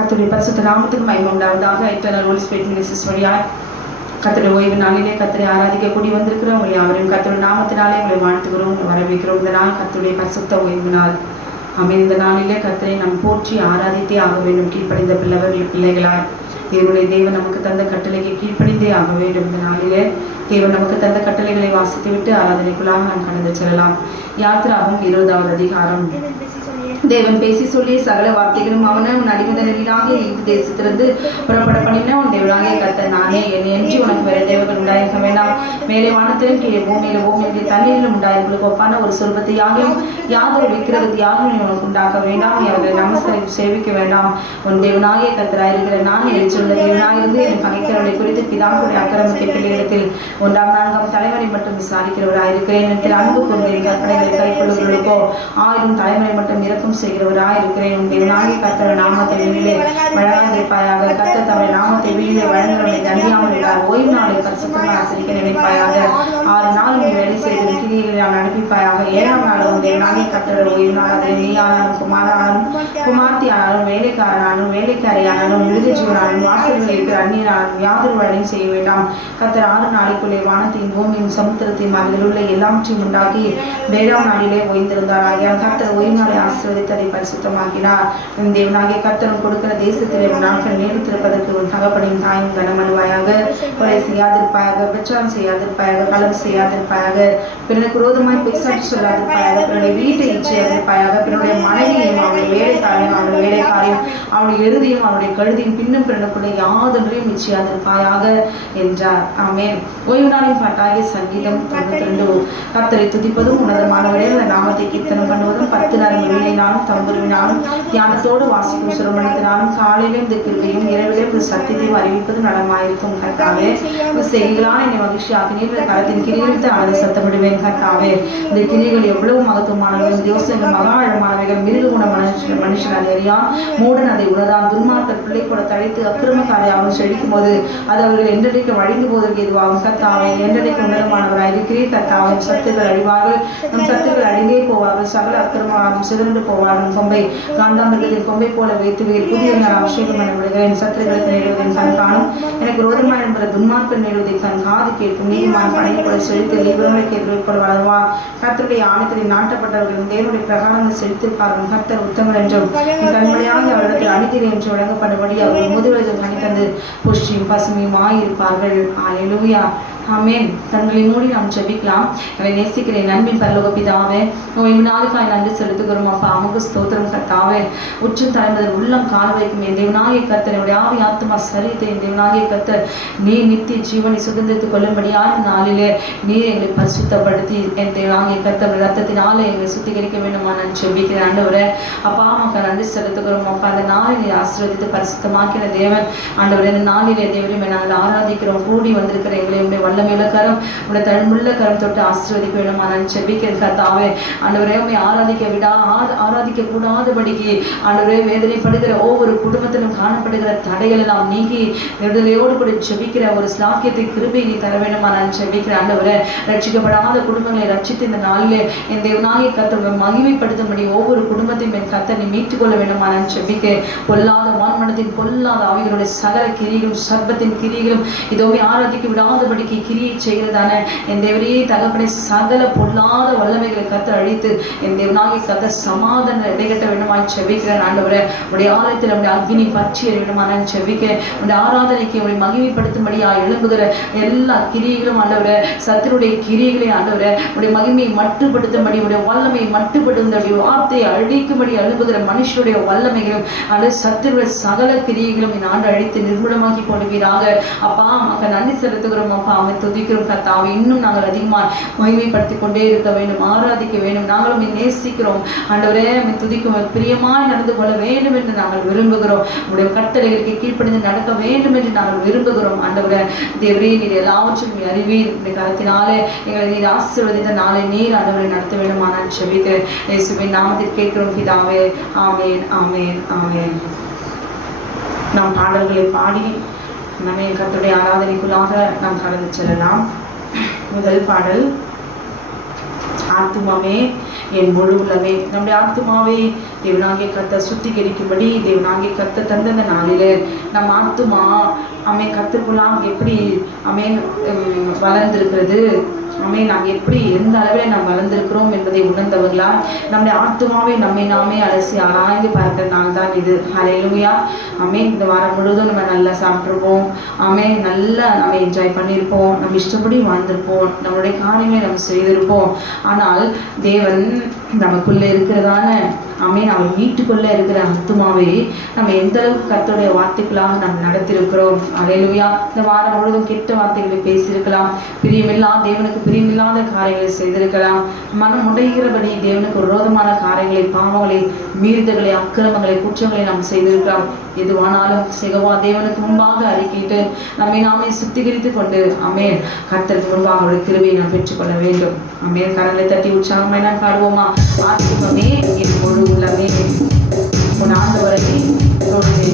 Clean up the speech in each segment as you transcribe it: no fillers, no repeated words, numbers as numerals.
கர்த்தருடைய பரிசுத்த நாமத்துக்கு மகிமை உண்டாவதாக. இட்டர்னல் ஹோலி ஸ்பிரிட் மினிஸ்ட்ரிஸ் வழியாய் கர்த்தருடைய ஓய்வு நாளிலே கர்த்தரை ஆராதிக்க கூடி வந்திருக்கிறோம். உங்களை யாவரையும் கர்த்தருடைய நாமத்தினாலே உங்களை வாழ்த்துகிறோம், வரவேற்கிறோம். இந்த நாள் கர்த்தருடைய பரிசுத்த ஓய்வு நாள். இந்த நாளிலே கர்த்தரை நாம் போற்றி ஆராதித்தே ஆக வேண்டும். கீழ்ப்படிந்த பிள்ளைகளாய் தேவனுடைய தேவன் நமக்கு தந்த கட்டளைக்கு கீழ்ப்படிந்தே ஆக வேண்டும். இந்த நாளிலே தேவன் நமக்கு தந்த கட்டளைகளை வாசித்து விட்டு ஆராதனைக்குள்ளாக நாம் கடந்து செல்லலாம். யாத்திராகும் 20வது அதிகாரம். தேவன் பேசி சொல்லி சகல வார்த்தைகளும் அவன உன் அடிமுதலாக எகிப்து தேசத்திலிருந்து புறப்பட பண்ணின உன் தேவனாகிய கர்த்தர் நானே. என்னை அன்றி உனக்கு வேற தேவர்கள் உண்டாயிருக்க வேண்டாம். மேலே வானத்திலும் கீழே பூமியிலே தண்ணீரிலும் உண்டாயிருங்களுக்கு ஒப்பான ஒரு சொர்பத்தை யாதொரு விக்கிரகத்தை யாரும் உனக்கு உண்டாக்க வேண்டாம். அவர்களை நமஸ்கரித்து சேவிக்க வேண்டாம். உன் தேவனாகிய கர்த்தராயிருக்கிற நான் எழுச்சுள்ள தேவனாயிருந்து என் பகைக்கிறவர்களை குறித்து பிதாக்களுடைய அக்கிரமத்தை பிள்ளையிடத்தில் 1ஆம் 4ஆம் தலைவரை மட்டும் விசாரிக்கிறவராயிருக்கிறேன். இடத்தில் அன்பு கொண்டு கற்பனைகளை கைக்கொள்ளுகிறவர்களுக்கோ 1000 தலைவரை மட்டும் இறக்கும் செய்கிறவராயிருக்கிறேன். உன் தேவனாகிய கர்த்தர் நாமத்தை வெளியிலே வழங்காதிருப்பாயாக. கர்த்தர் தம்முடைய நாமத்தை வெளியிலே வழங்குவதை தண்டியாமல் விடார். ஓய்வு நாளை பரிசுத்தமாக ஆசரிக்க நினைப்பாயாக. 6 நாள் நீ வேலை செய்து கிரியைகளை நான் அனுப்பிப்பாயாக. 7ஆம் நாள் உன் தேவனாகிய கர்த்தர் ஓய்வு நாள். அதில் நீயானாலும் குமாரானாலும் குமார்த்தியானாலும் வேலைக்காரனாலும் வேலைக்காரியானாலும் மிருகஜீவனாலும் வாசல்களில் இருக்கிற அந்நியனாலும் யாதொரு வேலையும் செய்ய வேண்டாம். கர்த்தர் 6 நாளைக்குள்ளே வானத்தையும் பூமியும் சமுத்திரத்தையும் அதில் உள்ள எல்லாவற்றையும் உண்டாக்கி 7ஆம் நாளிலே ஓய்ந்திருந்தார். ஆகியால் கர்த்தர் ஓய்வு நாளை ஆசீர்வதித்ததை பரிசுத்தமாக்கினார். உன் தேவனாகிய கர்த்தர் கொடுக்கிற தேசத்திலே நாட்கள் நீடித்திருப்பதற்கு உன் தகப்பனையும் தாயும் கனமனுவாயாக. கொலை செய்யாதிருப்பாயாக, விபச்சாரம் செய்யாதிருப்பாயாக, களவு செய்யாதிருப்பாயாக, பிறனுக்கு விரோதமாய் பேசாட்சி சொல்லாதிருப்பாயாக, பிறனுடைய வீட்டை இச்சையாதிருப்பாயாக, பிறனுடைய மனைவியையும் அவருடைய வேலைக்காரையும் அவருடைய வேலைக்காரையும் அவருடைய எருதியும் அவருடைய கழுதியும் பின்னும் பிறனுக்குள்ள யாதொன்றையும் இச்சையாதிருப்பாயாக என்றார். ஆமென். ஓய்வு நாளின் பாட்டாகிய சங்கீதம் 92. கர்த்தரை துதிப்பதும் உன்னதமானவரே அந்த நாமத்தை கீர்த்தனம் பண்ணுவதும் 10 நாள் வீணையினாலும் தம்புருவினாலும் தியானத்தோடு வாசிக்கும் சுரமணித்தினாலும் காலையிலும் இந்த கிருபையும் இரவிலும் இந்த சத்தியத்தையும் அறிவிப்பதும் நலமாயிருக்கும். கர்த்தாவே செய்களான என்னை மகிழ்ச்சி ஆகினீர். காலத்தின் கிரியிலிருந்து ஆனதை சத்தமிடுவேன். கர்த்தாவே இந்த கிரிகள் எவ்வளவு மகத்துவமானவைகள், யோசனைகள் மகா ஆழமானவைகள். மிருக குண மனுஷன் அதை அறியான், மூடன் அதை உணரான். துன்மார்க்கர் பிள்ளை கூட தழைத்து அக்கிரமக்காரையாகவும் செழிக்கும் போது அது அவர்கள் என்றைக்கு வழிந்து போவதற்கு எதுவாகும். கர்த்தாவே என்றைக்கு உன்னதமானவராய் இருக்கிறீர். கர்த்தாவே சத்துக்கள் அழிவார்கள், நம் சத்துக்கள் அழிந்தே போவார்கள். சகல அக்கிரமம் சிதறண்டு போவார்கள். கொம்பை காண்டாமிருகத்தின் கொம்பை போல வைத்துவீர். புதிய நான் அபிஷேகம் பண்ண விடுகிறேன். சத்துருக்களுக்கு நேடுவதன் கண் காணும். எனக்கு ரோதமாய் என்பது துன்மார்க்கர் நேடுவதை கண் காது கேட்கும். நீதிமான் படையை போல செழித்து நீபுரங்களை கேட்பதை போல வளர்வா. கர்த்தருடைய ஆணையத்தில் நாட்டப்பட்டவர்களும் தேவனுடைய பிரகாரங்கள் செலுத்திருப்பார்கள். கர்த்தர் உத்தமர் என்றும் கண்மணியாக அவர்களுக்கு அணிதிரை என்று வழங்கப்படும்படி அவர்கள் முதுவெளிகள் கணித்தந்து புஷ்டியும் பசுமையும் ஆயிருப்பார்கள். அல்லேலூயா. ஆமென். கண்களை மூடி நாம் ஜெபிக்கலாம். என்னை நேசிக்கிறேன் அன்பின் பரலோக பிதாவே, ஓய்வு நாளுக்காய் நன்றி செலுத்துகிறோம். அப்பா அமுக ஸ்தோத்திரம். கர்த்தாவே உற்று தலைமுதல் உள்ளம் கால் வைக்கும் என் தேவனாகிய கர்த்தர், என்னுடைய ஆவி ஆத்மா சரீரத்தை என் தேவனாகிய கர்த்தர் நீர் நித்திய ஜீவனை சுதந்திரத்துக் கொள்ளும்படியான நாளிலே நீர் எங்களை பரிசுத்தப்படுத்தி என் தேவனாகிய கர்த்தர் ரத்தத்தினாலே எங்களை சுத்திகரிக்க வேண்டுமா நான் ஜெபிக்கிறேன். ஆண்டவரே அப்பா அம்மாக்கு நன்றி செலுத்துகிறோம். அப்பா அந்த நாளை நீர் ஆசீர்வதித்து பரிசுத்தமாக்கிற தேவன். ஆண்டவரே இந்த நாளிலே தேவரையுமே நாங்கள் ஆராதிக்கிறோம். கூடி வந்திருக்கிற எங்களை வல்லமையுள்ள கரம், உடைய தழும்புள்ள கரம் தொட்டு ஆசீர்வதிக்க வேண்டுமா நான் ஜெபிக்கிறேன். கர்த்தாவே ஆண்டவரே உம்மை ஆராதிக்க கூடாதபடிக்கு ஆண்டவரே வேதனைப்படுகிற ஒவ்வொரு குடும்பத்திலும் காணப்படுகிற தடைகளை நாம் நீக்கி விடுதலையோடு கூட ஜெபிக்கிற ஒரு ஸ்லாக்கியத்தை கிருபை நீ தர வேண்டுமா நான் ஜெபிக்கிறேன். ஆண்டவரே ரட்சிக்கப்படாத குடும்பங்களை ரட்சித்து இந்த நாளிலே என் தேவனாகிய கர்த்தரை மகிமைப்படுத்தும்படி ஒவ்வொரு குடும்பத்தையும் என் கர்த்தரை மீட்டுக் கொள்ள வேண்டுமா நான் ஜெபிக்கிறேன். பொல்லாத வான்மனத்தின் பொல்லாத ஆவிகளுடைய சகல கிரிகளும் சர்பத்தின் கிரிகளும் இதோமே ஆராதிக்க விடாதபடிக்கு கிரியை செய்கிறதான என் தேவரையே தகப்பனை சகல பொல்லாத வல்லமைகளை கர்த்தர் அழித்து என் தேவனாகிய கர்த்தர் சமாதான இடைகட்ட வேண்டுமாய் ஜெபிக்கிறேன். ஆண்டவரே உடைய ஆலயத்தில் உடைய அக்னி பற்றி வேண்டுமா நான் ஜெபிக்கிறேன். உடைய ஆராதனைக்கு உடைய மகிமைப்படுத்தும்படியா எழும்புகிற எல்லா கிரியைகளும் ஆண்டவரே சத்துருடைய கிரியைகளை ஆண்டவரே உடைய மகிமையை மட்டுப்படுத்தும்படி உடைய வல்லமையை மட்டுப்படுத்தும்படி வார்த்தையை அழிக்கும்படி எழும்புகிற மனுஷருடைய வல்லமைகளும் அல்லது சத்துருடைய சகல கிரியைகளும் என் ஆண்டு அழித்து நிர்மூலமாக்கி போடுவீராக. அப்பா அம்மாக்கு நன்றி செலுத்துகிறோம். அப்பா அம்மை துதிக்கிறோம். கர்த்தாவை இன்னும் நாங்கள் அதிகமாக மகிமைப்படுத்தி கொண்டே இருக்க வேண்டும், ஆராதிக்க வேண்டும். நாங்களும் நேசிக்கிறோம் ஆண்டவரே. துதிக்கும் பிரியமாய் நடந்து கொள்ள வேண்டும் என்று நாங்கள் விரும்புகிறோம். உடைய கட்டளைகளுக்கு கீழ்ப்படிந்து நடக்க வேண்டும் என்று நாங்கள் விரும்புகிறோம். ஆண்டவரே தேவரே நீர் எல்லாவற்றையும் அறிவீர். இந்த காலத்தினாலே எங்களை நீர் ஆசீர்வதித்த நாளை நீர் ஆண்டவரை நடத்த வேண்டும் நான் ஜெபிக்கிறேன். இயேசுவின் நாமத்தில் கேட்கிறோம் பிதாவே. ஆமென், ஆமென், ஆமென். நாம் பாடல்களை பாடி நம்ம கர்த்தருடைய ஆராதனைக்குள்ளாக நாம் கடந்து செல்லலாம். முதல் பாடல், ஆத்துமாவே என் முழு உள்ளமே. நம்முடைய ஆத்துமாவே தேவனாகிய கர்த்தர் சுத்திகரிக்கும்படி தேவனாகிய கர்த்தர் தந்த நாளிலே நம் ஆத்துமா கர்த்தருக்குள்ளாக எப்படி வளர்ந்திருக்கிறது, நாங்கள் எப்படி எந்த அளவில் நாம் வளர்ந்திருக்கிறோம் என்பதை உணர்ந்தவர்களா நம்முடைய ஆத்துமாவை நம்மை நாமே அலசி ஆராய்ந்து பார்க்கிற நாள் தான் இது. ஹல்லேலூயா. இந்த வாரம் முழுவதும் நம்ம நல்லா சாப்பிட்ருப்போம், நல்லா நம்ம என்ஜாய் பண்ணியிருப்போம், நம்ம இஷ்டப்படி வாழ்ந்திருப்போம், நம்மளுடைய காரியங்களை நம்ம செய்திருப்போம். ஆனால் தேவன் நமக்குள்ளே இருக்கிறதான அவர் வீட்டுக்குள்ளே இருக்கிற ஆத்துமாவை நம்ம எந்த அளவுக்கு கர்த்தருடைய வார்த்தைகளாக நாம் நடத்திருக்கிறோம். ஹல்லேலூயா. இந்த வாரம் முழுவதும் கெட்ட வார்த்தைகளை பேசியிருக்கலாம், தேவனுக்கு பிரியமில்லாத காரியங்களை செய்திருக்கலாம், மனம் உடைகிறபடி தேவனுக்கு விரோதமான காரியங்களை, பாவங்களை, மீறுதல்களை, அக்கிரமங்களை, குற்றங்களை நாம் செய்திருக்கலாம். எதுவானாலும் செகவா தேவனுக்கு முன்பாக அறிக்கையிட்டு நம்மை நாமே சுத்திகரித்து கொண்டு கர்த்தருக்கு முன்பாக அவருடைய கிருபையை நாம் பெற்றுக்கொள்ள வேண்டும். கரங்களை தட்டி உற்சாகமாய் நாம் பாடுவோமா? ஆத்துமமே என் முழு உள்ளமே உன் ஆண்டவரை தொழுது.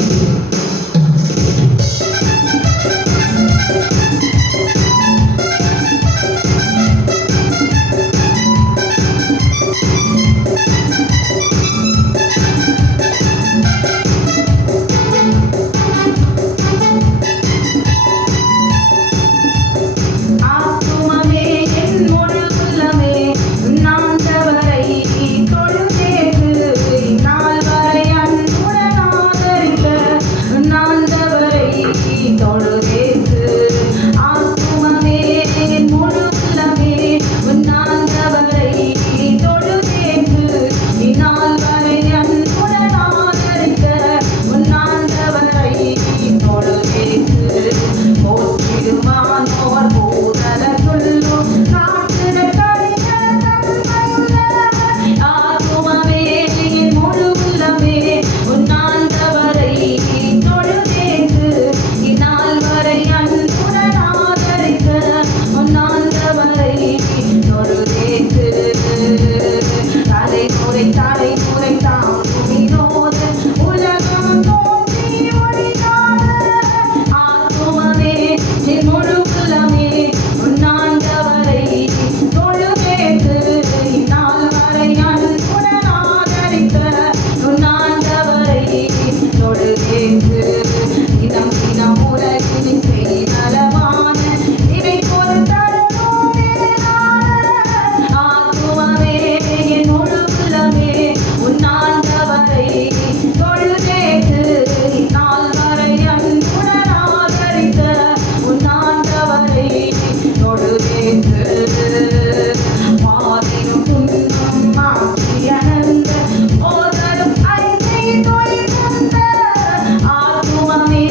ஆத்துமமே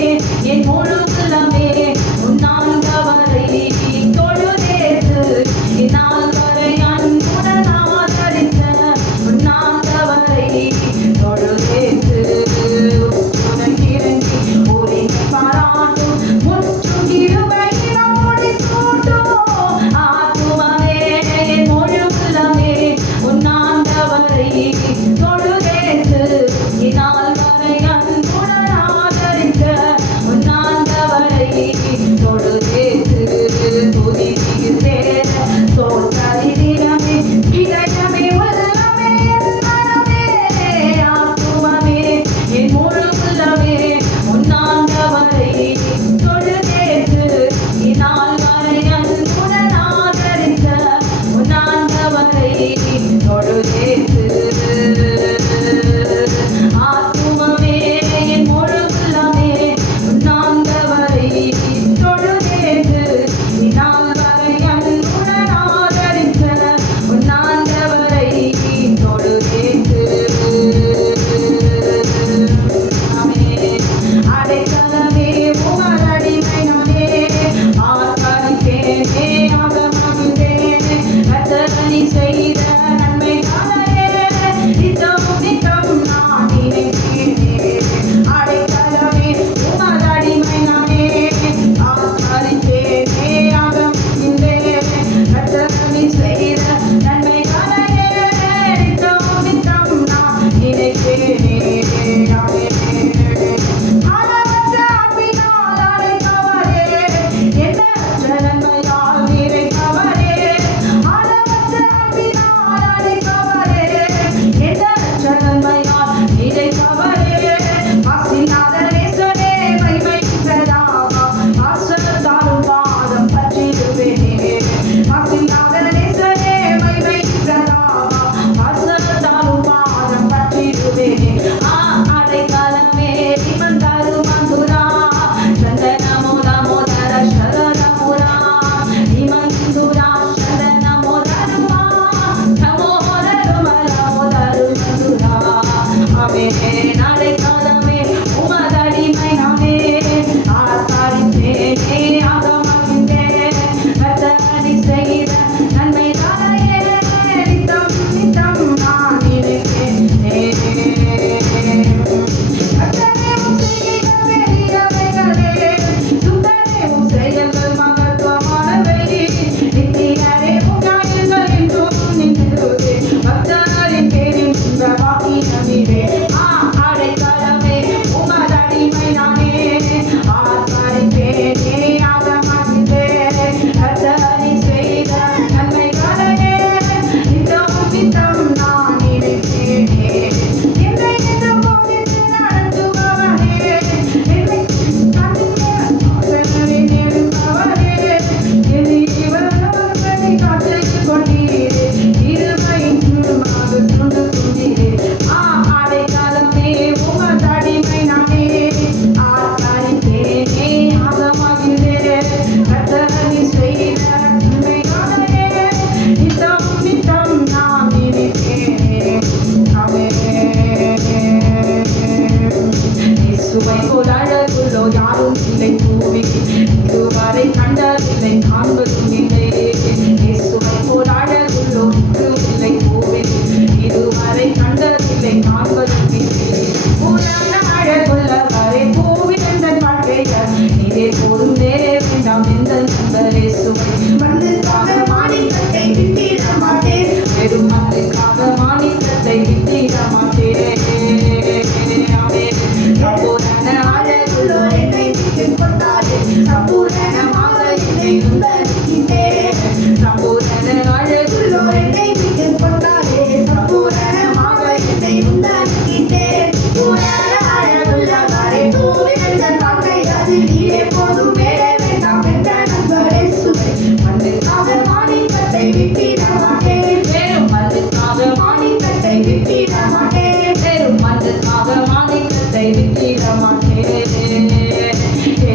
இயேசுவை போல் அழகுள்ளோ யாரும் இல்லை பூவில் இதுவரை கண்டதில்லை காண்பதும் இல்லை இயேசுவை போல் அழகுள்ளோ இல்லை பூவில் இதுவரை கண்டதில்லை காண்பதும் இல்லை பூரண அழகுள்ளவரை பூவில் என்ற வாழ்க்கையார் நீரே போதும் வேறே வேண்டாம் எந்த நண்பர் இயேசுவை மண்ணுக்காக மாணிக்கத்தை விட்டிட மாட்டேன் வெறும் மண்ணுக்காக மாணிக்கத்தை விட்டிட மாட்டேன் சம்பூரண அழகுள்ளோ என்னை விட்டு கொண்டாரே சம்பூரணமாக என்னை உந்தரிக்கின்றேன் சம்பூரண அழகுள்ளோ என்னை விட்டு கொண்டாரே சம்பூரணமாக என்னை உந்தரிக்கின்றேன் பூரண அழகுள்ளவரை பூவிழந்த வாழ்க்கை அது நீரே போதும் வேறே வேண்டாம் என்ற நண்பர் இயேசுவை மண்ணுக்காக மாணிக்கத்தை விட்டிட மாட்டேன் வெறும் மண்ணுக்காக மாணிக்கத்தை விட்டிட மாட்டேன் வெறும் மண்ணுக்காக மாணிக்கத்தை விட்டிட மாட்டேன்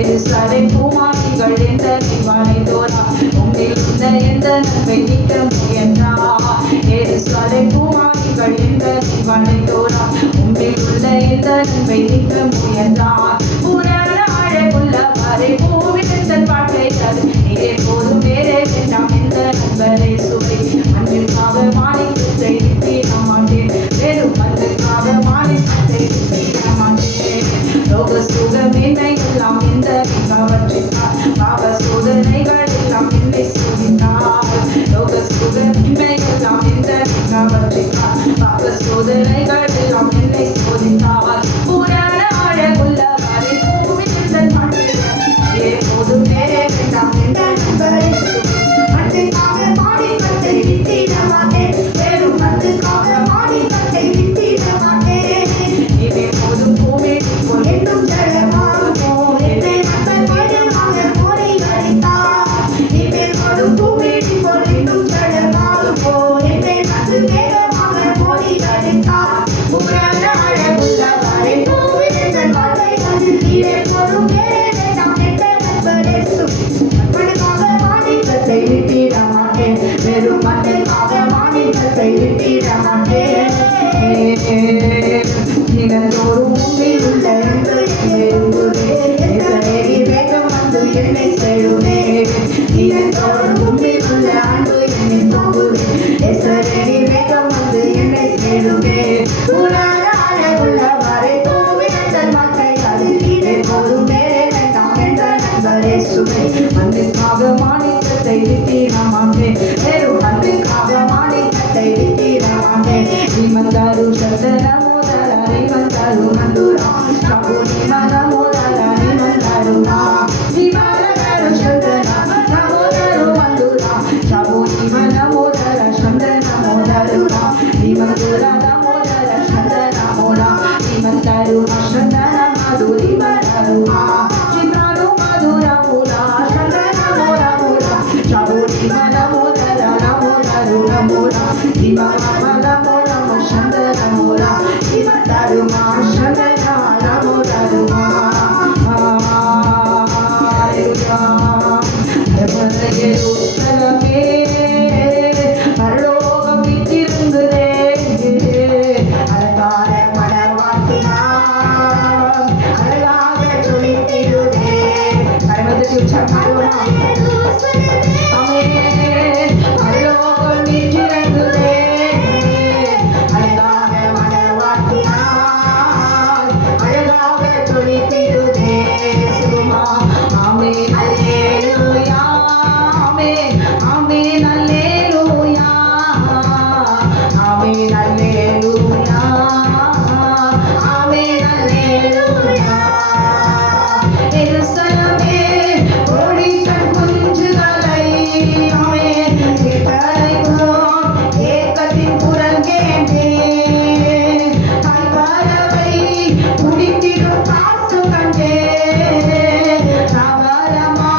எருசலேம் பூமாரிகள் எந்த திவானை தோரா உங்களில் உள்ள எந்த நன்மை நீக்க முயன்றார் எருசலேம் பூமாரிகள் எந்த திவானை தோரா உங்களில் உள்ள எந்த நன்மை நீக்க முயன்றார் பூரண அழகுள்ளவரை பூவிழந்த வாழ்க்கை அது நீரே போதும் வேறே வேண்டாம் எந்த நண்பர் இயேசுவை மண்ணுக்காக மாணிக்கத்தை விட்டிட மாட்டேன் வெறும் மண்ணுக்காக மாணிக்கத்தை விட்டிட மாட்டேன் லோக சுக மேன்மைகள்லாம் எந்த மிகவற்றினார் பாவ சோதனைகள் எல்லாம் என்னை சோதித்தார் லோக சுக மேன்மைகள்லாம் எந்த மிகவற்றினார் பாவ சோதனைகள் எல்லாம் என்னை சோதித்தார் பூரண அழகுள்ளவரை பூவிழந்த வாழ்க்கையே போதும் வேறே வேண்டாம் என்ற நண்பர் மண்ணுக்காக மாணிக்கத்தை விட்டிட மாட்டேன் வெறும் மண்ணுக்காக மாணிக்கத்தை விட்டிட மாட்டேன் இவே போதும் பூமேடி போல் என்றும் ஜலமாகுமோ என்னை மக்கள் வேகமாக மோடி அடித்தார் இவே போதும் பூமேடி போல் என்றும் ஜலமாகுமோ என்னை மக்கள் வேகமாக மோடி அடித்தார் பூரண அழகுள்ளவரை பூவிழந்த வாழ்க்கை அது நீரே போதும் வேறே வேண்டாம் என்ற நண்பர் இயேசுவை மண்ணுக்காக மாணிக்கத்தை விட்டிட மாட்டேன் வெறும் மண்ணுக்காக மாணிக்கத்தை விட்டிட மாட்டேன் தினந்தோறும் உண்மையில் உள்ள என்று வேகம் வந்து என்னை செழுவே தினந்தோறும் உண்மையில் உள்ள அன்பு என்னை தொங்குவே எசரேடி வேகம் வந்து என்னை செழுவே பூரண அழகுள்ளவரை பூவிழந்த வாழ்க்கை அது நீரே போதும் வேறே வேண்டாம் என்ற நண்பர் இயேசுவை மண்ணுக்காக மாணிக்கத்தை விட்டிட மாட்டேன் வெறும் மண்ணுக்காக மாணிக்கத்தை விட்டிட மாட்டேன் நிமந்தாரு சந்தன மோதல நிமந்தாரு மந்துரா பிரபு நிமன மோதல நிமந்தாரு நிமந்தாரு சந்தன மோதரு மந்துரா பிரபு நிமன மோதல சந்தன மோதரு நிமந்துர மோதல சந்தன மோடா நிமந்தாரு சந்தன மதுரி மதரு ಚಿತ್ರಾನು ಮಧುರ ಮೂಲ ಚಂದನ ಮೋರ ಮೂಲ ಚಬೂರಿ ಮನ ಮೋದರ ನಮೋದರು ನಮೋರ ಇವ ಮನ ಮೋರ ಚಂದನ ಮೋರ ಇವ ತರುಮ ಚಂದನ ನಮೋದರು எருசலேமே பரலோகம் விட்டிருங்குதே அழகான மணவாட்டினார் அழகாக துளித்திடுதே கரமத்தை உற்சாகமா பரலோகம் விட்டிருங்குதே அழகாக மணவாட்டினார் அழகாக துளித்திடுதே சுமா ஆமே அல்லேலூயா ஆமென் ஆமென் அல்லேலூயா ஆமென் அல்லேலூயா ஆமென் அல்லேலூயா எருசலேமே ஓடி தன் குஞ்சுகளை ஆமென் கேட்டலைவோம் ஏக்கத்தின் குரல் கேட்டேன் தாய்வாரவை குடித்திடும் காசு கண்டேன் தாவரமா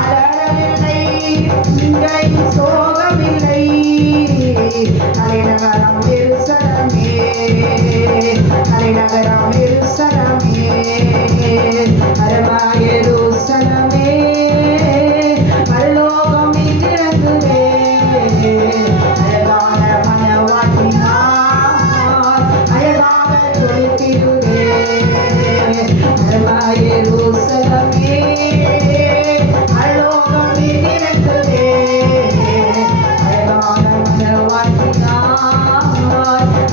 அலறவில்லை, இங்கே சோகமில்லை. தலைநகரம் எருசலமே, தலைநகரம் எருசலமே, அரவா எருசலமே, பரலோகம் இறங்குதே. அழகான மணவாட்டினார், அழகாக ஜொலித்திடுவே. அரவா எருசலமே, பரலோகம் இறங்குதே. அழகான மணவாட்டினார்,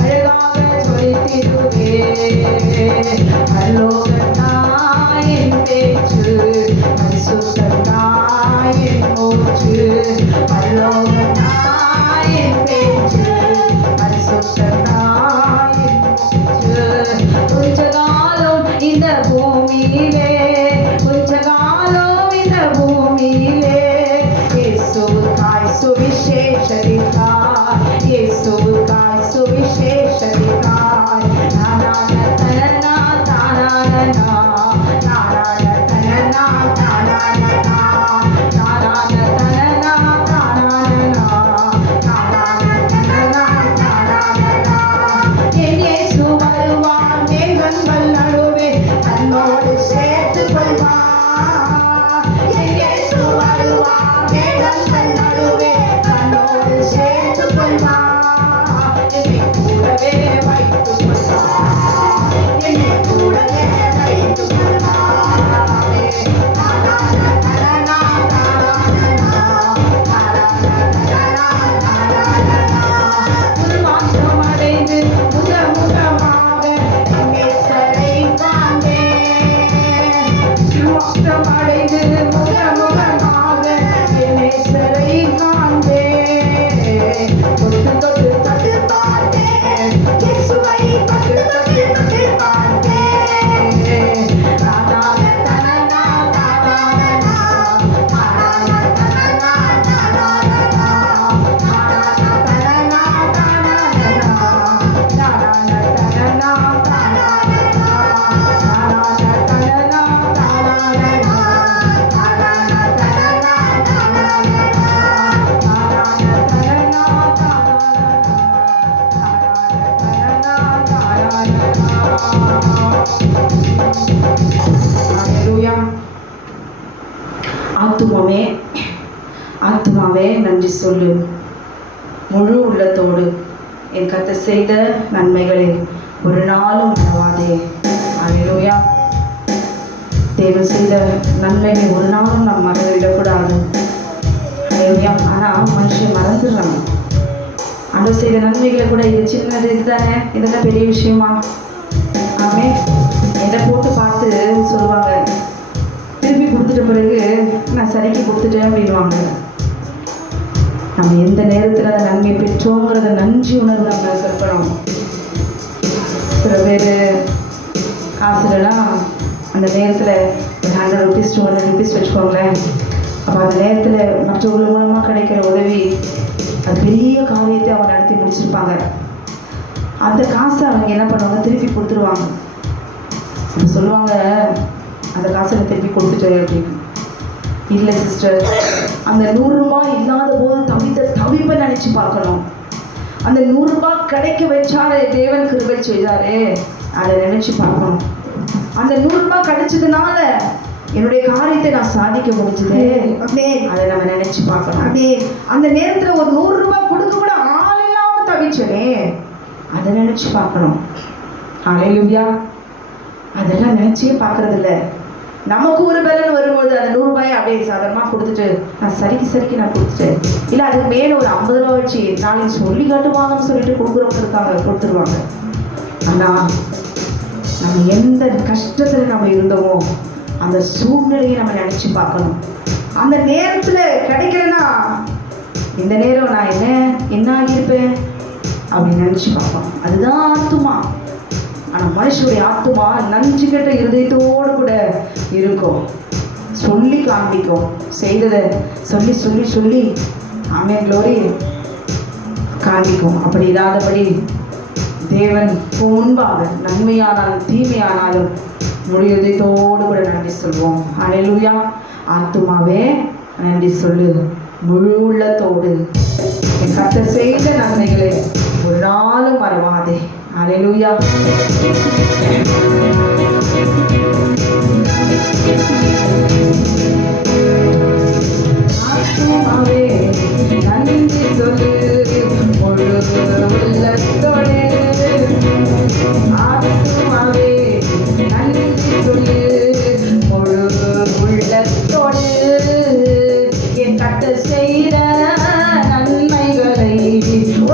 அழகாக ஜொலித்திடுவே. பரலோகத்தாயின் பேச்சு, பரிசுத்தத்தாயின் மூச்சு. பரலோகத்தாயின் பேச்சு, பரிசுத்தத்தாயின் மூச்சு. கொஞ்ச காலம் இந்த பூமியிலே, கொஞ்ச காலம் இந்த பூமியிலே, இயேசுவுக்காய் சுவிசேஷத்திற்காய், இயேசுவுக்காய் சுவிசேஷத்திற்காய். நானான தனனா தானானனா, நானான தனனா தானானனா, நானான தனனா தானானனா, நானான தனனா தானானனா. என் இயேசு வருவான் மேகங்கள் நடுவே, தன்னோடு சேர்த்துக் கொள்வான். என் இயேசு வருவான் மேகங்கள் நடுவே, தன்னோடு சேர்த்துக் கொள்வான். என்னை கூடவே வைத்துக் கொள்வான், என்னை கூடவே வைத்துக் கொள்வான். நானான தனனா தானானனா, நானான தனனா தானானனா. உருமாற்றம் அடைந்து முகமுகமாக என் நேசரை காண்பேன். உருமாற்றம் அடைந்து முகமுகமாக என் நேசரை காண்பேன். தொட்டு தொட்டு தொட்டு பார்த்தேன், இயேசுவை தொட்டு தொட்டு தொட்டு பார்த்தேன். நானான தனனா தானானனா, நானான தனனா தானானனா, நானான தனனா தானானனா, நானான தனனா தானானனா, நானான தனனா தானானனா, நானான தனனா தானானனா, நானான தனனா தானானனா. ஆத்துமாவே, ஆத்துமாவே நன்றி சொல்லு முழு உள்ளத்தோடு. என் கர்த்தர் செய்த நன்மைகளை ஒரு நாளும் மறவாதே. அல்லேலூயா. தேவன் செய்த நன்மையை ஒரு நாளும் நாம் மறந்துவிடக்கூடாது. அல்லேலூயா. ஆனால் மனுஷன் மறந்துடுறாங்க. ஆண்டவர் செய்த நன்மைகளை கூட, இது சின்னது, இதுதானே, இதெல்லாம் பெரிய விஷயமா? ஆமே. எதை போட்டு பார்த்து சொல்லுவாங்க, திருப்பி கொடுத்துட்ட பிறகு நான் சரிக்கு கொடுத்துட்டேன் அப்படின்வாங்க. நம்ம எந்த நேரத்தில் அந்த நன்மையை பெற்றோங்கிறத நன்றி உணர்வு நம்ம கற்பணும். சில பேர் காசுலாம் அந்த நேரத்தில் ஒரு 100 rupees 200 rupees வச்சுக்கோங்களேன். அப்போ அந்த நேரத்தில் மற்றவர்கள் மூலமாக கிடைக்கிற உதவி, அது பெரிய காரியத்தை அவங்க நடத்தி முடிச்சிருப்பாங்க. அந்த காசை அவங்க என்ன பண்ணுவாங்க, திருப்பி கொடுத்துருவாங்க. அப்போ சொல்லுவாங்க, அந்த காசை திருப்பி கொடுத்துட்டேன் அப்படின்னு. இல்லை சிஸ்டர், அந்த 100 ரூபாய் இல்லாத போது தவிப்பை நினச்சி பார்க்கணும். அந்த 100 ரூபாய் கிடைக்க வச்சாரு, தேவன் கிருபை செய்தாரு, அதை நினச்சி பார்க்கணும். அந்த 100 ரூபாய் கிடைச்சதுனால என்னுடைய காரியத்தை நான் சாதிக்க முடிஞ்சது, அதை நம்ம நினைச்சு பார்க்கணும். அப்படியே அந்த நேரத்துல ஒரு 100 ரூபாய் கொடுக்க கூட ஆள் இல்லாம தவிச்சனே, அதை நினைச்சு பார்க்கணும். அல்லேலூயா. அதெல்லாம் நினைச்சே பார்க்கறது இல்லை. நமக்கு ஒரு பலன் வரும்போது அந்த 100 ரூபாயை அப்படியே சாதாரணமா கொடுத்துட்டு நான் சரிக்கு நான் கொடுத்துட்டேன். இல்லை அதுக்கு மேலே ஒரு 50 ரூபா வச்சு நாளைக்கு சொல்லி காட்டுவாங்கன்னு சொல்லிட்டு கொடுக்குறவங்க இருக்காங்க, கொடுத்துருவாங்க. ஆனால் நம்ம எந்த கஷ்டத்தில் நம்ம இருந்தோமோ அந்த சூழ்நிலையை நம்ம நினச்சி பார்க்கணும். அந்த நேரத்தில் கிடைக்கலன்னா இந்த நேரம் நான் என்ன ஆகியிருப்பேன் அப்படின்னு நினச்சி பார்ப்போம். அதுதான் ஆத்துமா. ஆனால் மனுஷனுடைய ஆத்துமா நஞ்சு கெட்ட இருதயத்தோடு கூட இருக்கும், சொல்லி காண்பிக்கும், செய்ததை சொல்லி சொல்லி சொல்லி ஆமென் க்ளோரி காண்பிக்கும். அப்படி இல்லாதபடி தேவன் முன்பாக நன்மையானாலும் தீமையானாலும் முடியதோடு கூட நன்றி சொல்வோம். அல்லேலூயா. ஆத்துமாவே நன்றி சொல்லு, முழு உள்ளத்தோடு. என் கர்த்தர் செய்த நன்மைகளை ஒரு நாளும் மறவாதே. அல்லேலூயா. ஆத்துமாவே நன்றி சொல்லு, முழு உள்ளத்தோடு. ஆத்துமாவே நன்றி சொல்லு, முழு உள்ளத்தோடு. என் கர்த்தர் செய்த நன்மைகளை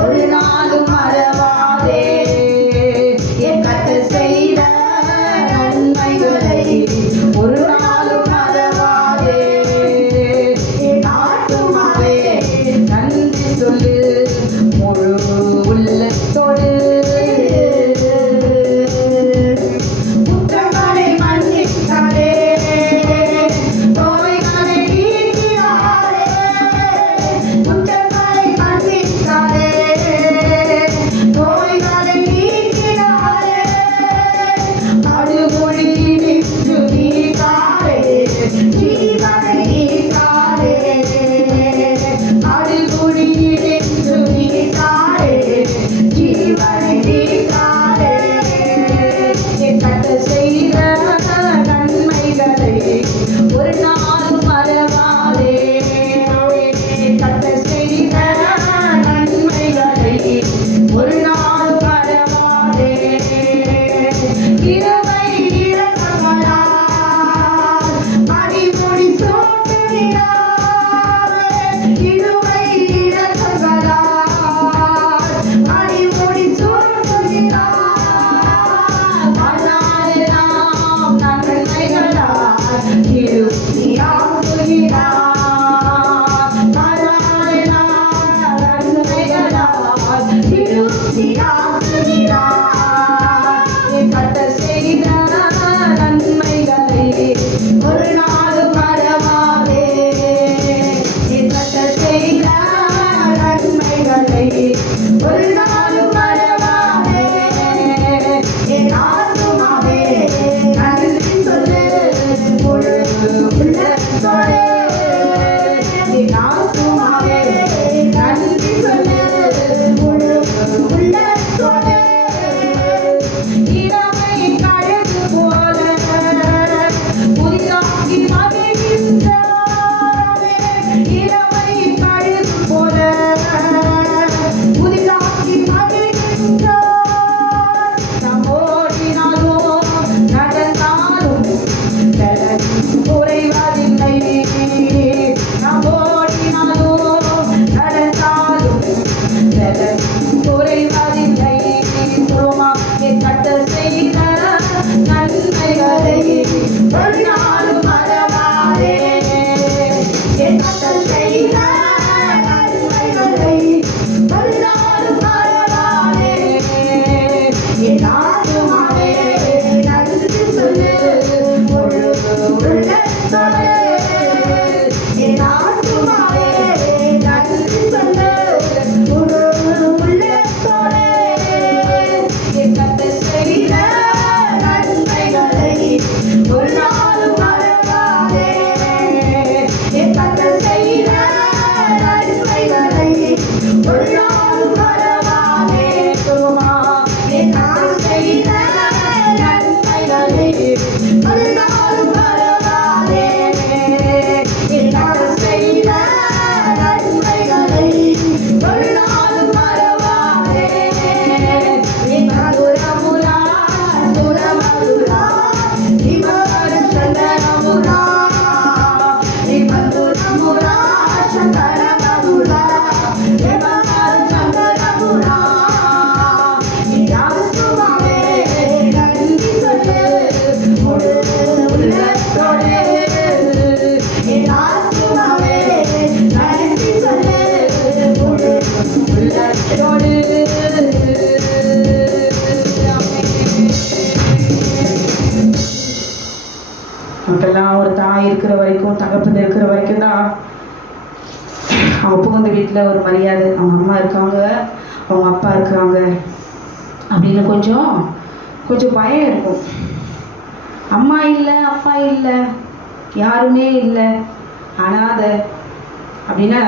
ஒரு நாளும் மறவாதே. என் கர்த்தர் செய்த நன்மைகளை ஒரு நாளும் மறவாதே. என் ஆத்துமாவே நன்றி சொல்லு, முழு உள்ளத்தோடு. குற்றங்களை மன்னித்தாரே, நோய்களை நீக்கினாரே. குற்றங்களை மன்னித்தாரே, நோய்களை நீக்கினாரே. அழுமொழி நின்று நீத்தாரே, ஜீவனை நீத்தாரே. அழுமொழி நின்று நீத்தாரே, ஜீவனை நீத்தாரே. என் கர்த்தர் செய்த நன்மைகளை ஒரு நாளும் மறவாதே. என் கர்த்தர் செய்த நன்மைகளை ஒரு நாளும் மறவாதே. கிருபை இரக்கங்களால் அடிமுடி சூட்டுகிறாரே. கிருபை இரக்கங்களால் அடிமுடி சூட்டுகிறார். மன்னாரெல்லாம் நன்மைகளால் திருப்தியாக்குகிறார். மன்னாரெல்லாம் நன்மைகளால் திருப்தியாக்குகிறார். என் கர்த்தர் செய்த நன்மைகளை ஒரு நாளும் மறவாதே. என் கர்த்தர் செய்த நன்மைகளை ஒரு நாளும் மறவாதே. என் ஆத்துமாவே நன்றி சொல்லு, முழு உள்ளத்தோடு. என் ஆத்துமாவே நன்றி சொல்லு, முழு உள்ளத்தோடு. இளமை கழுகு போல புதிதாகி மகிழ்கின்றாரே. இளமை கழுகு போல புதிதாகி மகிழ்கின்றார். நாம் ஓடினாலும் நடந்தாலும் பலன் குறைவதில்லை. நாம் ஓடினாலும் நடந்தாலும் பலன் குறைவதில்லை. சும்மா என் கர்த்தர் செய்த நன்மைகளை ஒரு நாளும் மறவாதே. என் கர்த்தர் செய்த நன்மைகளை ஒரு நாளும் மறவாதே. என் ஆத்துமாவே நன்றி சொல்லு, முழு உள்ளத்தோடு. என் ஆத்துமாவே நன்றி சொல்லு, முழு உள்ளத்தோடு. என் கர்த்தர் செய்த நன்மைகளை ஒரு நாளும் மறவாதே. என் கர்த்தர் செய்த நன்மைகளை ஒரு நாளும் மறவாதே. சும்மா என் கர்த்தர் செய்த நன்மைகளை ஒரு நாளும் மறவாதே. என் கர்த்தர் செய்த நன்மைகளை ஒரு நாளும் மறவாதே. என் மதுரமுரா துரமதுரா இவர் சந்தனமுரா. என் மதுரமுரா சந்தனமுரா இவர் சந்தனமுரா. என் ஆத்துமாவே நன்றி சொல்லு, முழு உள்ளத்தோடு. என் ஆத்துமாவே நன்றி சொல்லு, முழு உள்ளத்தோடு. நமக்கெல்லாம் ஒரு தாய் இருக்கிற வரைக்கும், தகப்பன் இருக்கிற வரைக்கும் தான் அவங்க புகுந்த வீட்டில் ஒரு மரியாதை. அவங்க அம்மா இருக்காங்க, அவங்க அப்பா இருக்கிறாங்க அப்படின்னு கொஞ்சம் பயம் இருக்கும். அம்மா இல்லை, அப்பா இல்லை, யாருமே இல்லை, அனாதை அப்படின்னா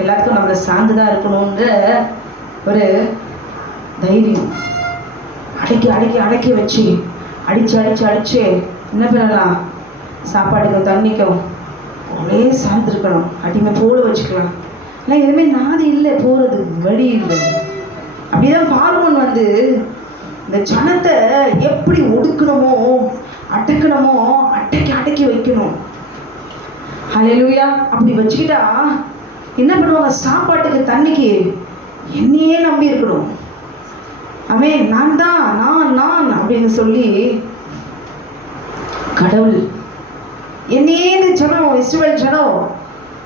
எல்லாத்துக்கும் நம்மளை சார்ந்துதான் இருக்கணும்ன்ற ஒரு தைரியம் அடக்கி அடக்கி அடக்கி வச்சு அடிச்சு அடிச்சு அடிச்சு என்ன பண்ணலாம், சாப்பாடுக்கும் தண்ணிக்கும் ஒரே சார்ந்திருக்கணும், அடிமை போல வச்சுக்கலாம். இல்லை எதுவுமே நாதி இல்லை, போறது வழி இல்லை. அப்படிதான் பார்வோன் வந்து இந்த ஜனத்தை எப்படி ஒடுக்கணுமோ அடக்கணுமோ அடக்கி அடக்கி வைக்கணும். ஹல்லேலூயா. அப்படி வச்சுக்கிட்டா என்ன பண்ணுவாங்க, சாப்பாட்டுக்கு தண்ணிக்கு என்னையே நம்பி இருக்கணும். அவன் நான் தான் நான் அப்படின்னு சொல்லி கடவுள் என்னையே இந்த ஜனம், இஸ்ரவேல் ஜனம்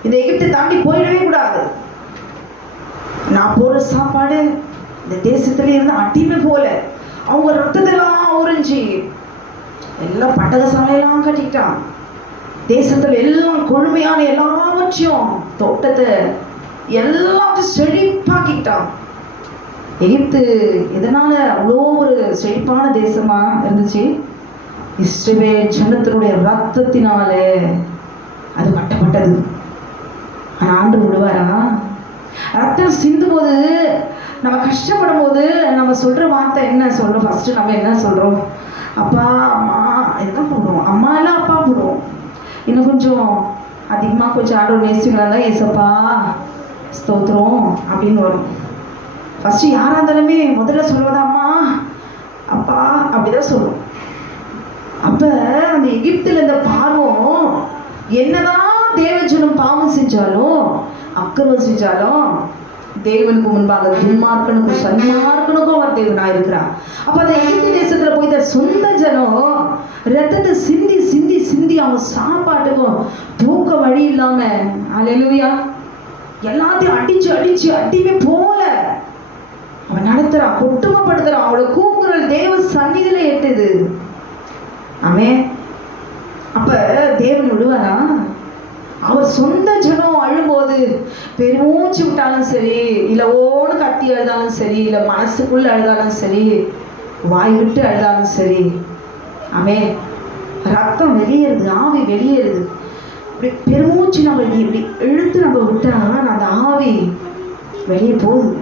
இந்த எகிப்தை தாண்டி போயிடவே கூடாது, நான் போற சாப்பாடு இந்த தேசத்துல இருந்து அடிமை போல அவங்க ரத்தத்தெல்லாம் உறிஞ்சி எல்லாம் பட்டக சாலையெல்லாம் கட்டிக்கிட்டான். தேசத்துல எல்லாம் கொழுமையான எல்லாவற்றையும் தோட்டத்தை எல்லாத்தையும் செழிப்பாக்கிட்டான். எகிப்து எதனால அவ்வளோ ஒரு செழிப்பான தேசமா இருந்துச்சு, இஸ்ரவேல் ஜனத்தினுடைய ரத்தத்தினாலே அது கட்டப்பட்டது. ஆனா ஆண்டு விடுவாரா? ரத்தம் சிந்தும் போது, நம்ம கஷ்டப்படும் போது நம்ம சொல்ற வார்த்தை என்ன சொல்றோம்? ஃபர்ஸ்ட் நம்ம என்ன சொல்றோம்? அப்பா அம்மா இதுதான் போடுவோம், அம்மா எல்லாம் அப்பா போடுவோம். இன்னும் கொஞ்சம் அதிகமா கொஞ்சம் ஆண்டவர் நேசிங்களா தான் ஏசப்பா ஸ்தோத்திரம் அப்படின்னு வரும். ஃபர்ஸ்ட் யாரா இருந்தாலுமே முதல்ல சொல்வது அம்மா அப்பா அப்படிதான் சொல்லுவோம். அப்ப அந்த எகிப்துல இந்த பாவம் என்னதான் தேவஜனம் பாவம் செஞ்சாலும் அக்கிரமம் செஞ்சாலும் தேவனுக்கு முன்பாக துன்மார்க்கனுக்கும் சன்மார்க்கனுக்கும் அவர் தேவனா இருக்கிறார். அப்ப அந்த எகிப்து தேசத்துல போய் சொந்த ஜனம் ரத்தத்தை சிந்தி சிந்தி சிந்தி அவங்க சாப்பாட்டுக்கும் தூக்க வழி இல்லாம அல்லேலூயா எல்லாத்தையும் அடிச்சு அடிச்சு அடிமை போல அவன் நடத்துறான், குட்டுமப்படுத்துறான். அவளோட கூக்குரல் தேவ சந்நிதியில எட்டுது. அவன் அப்ப தேவன் விடுவாரா? அவர் சொந்த ஜனம் அழும்போது பெருமூச்சு விட்டாலும் சரி, இல்ல ஓடு கத்தி அழுதாலும் சரி, இல்ல மனசுக்குள்ள அழுதாலும் சரி, வாய் விட்டு அழுதாலும் சரி, அவன் ரத்தம் வெளியேறுது, ஆவி வெளியேறுது. அப்படி பெருமூச்சு நம்ம இப்படி இழுத்து நம்ம விட்டா அந்த ஆவி வெளியே போகுது,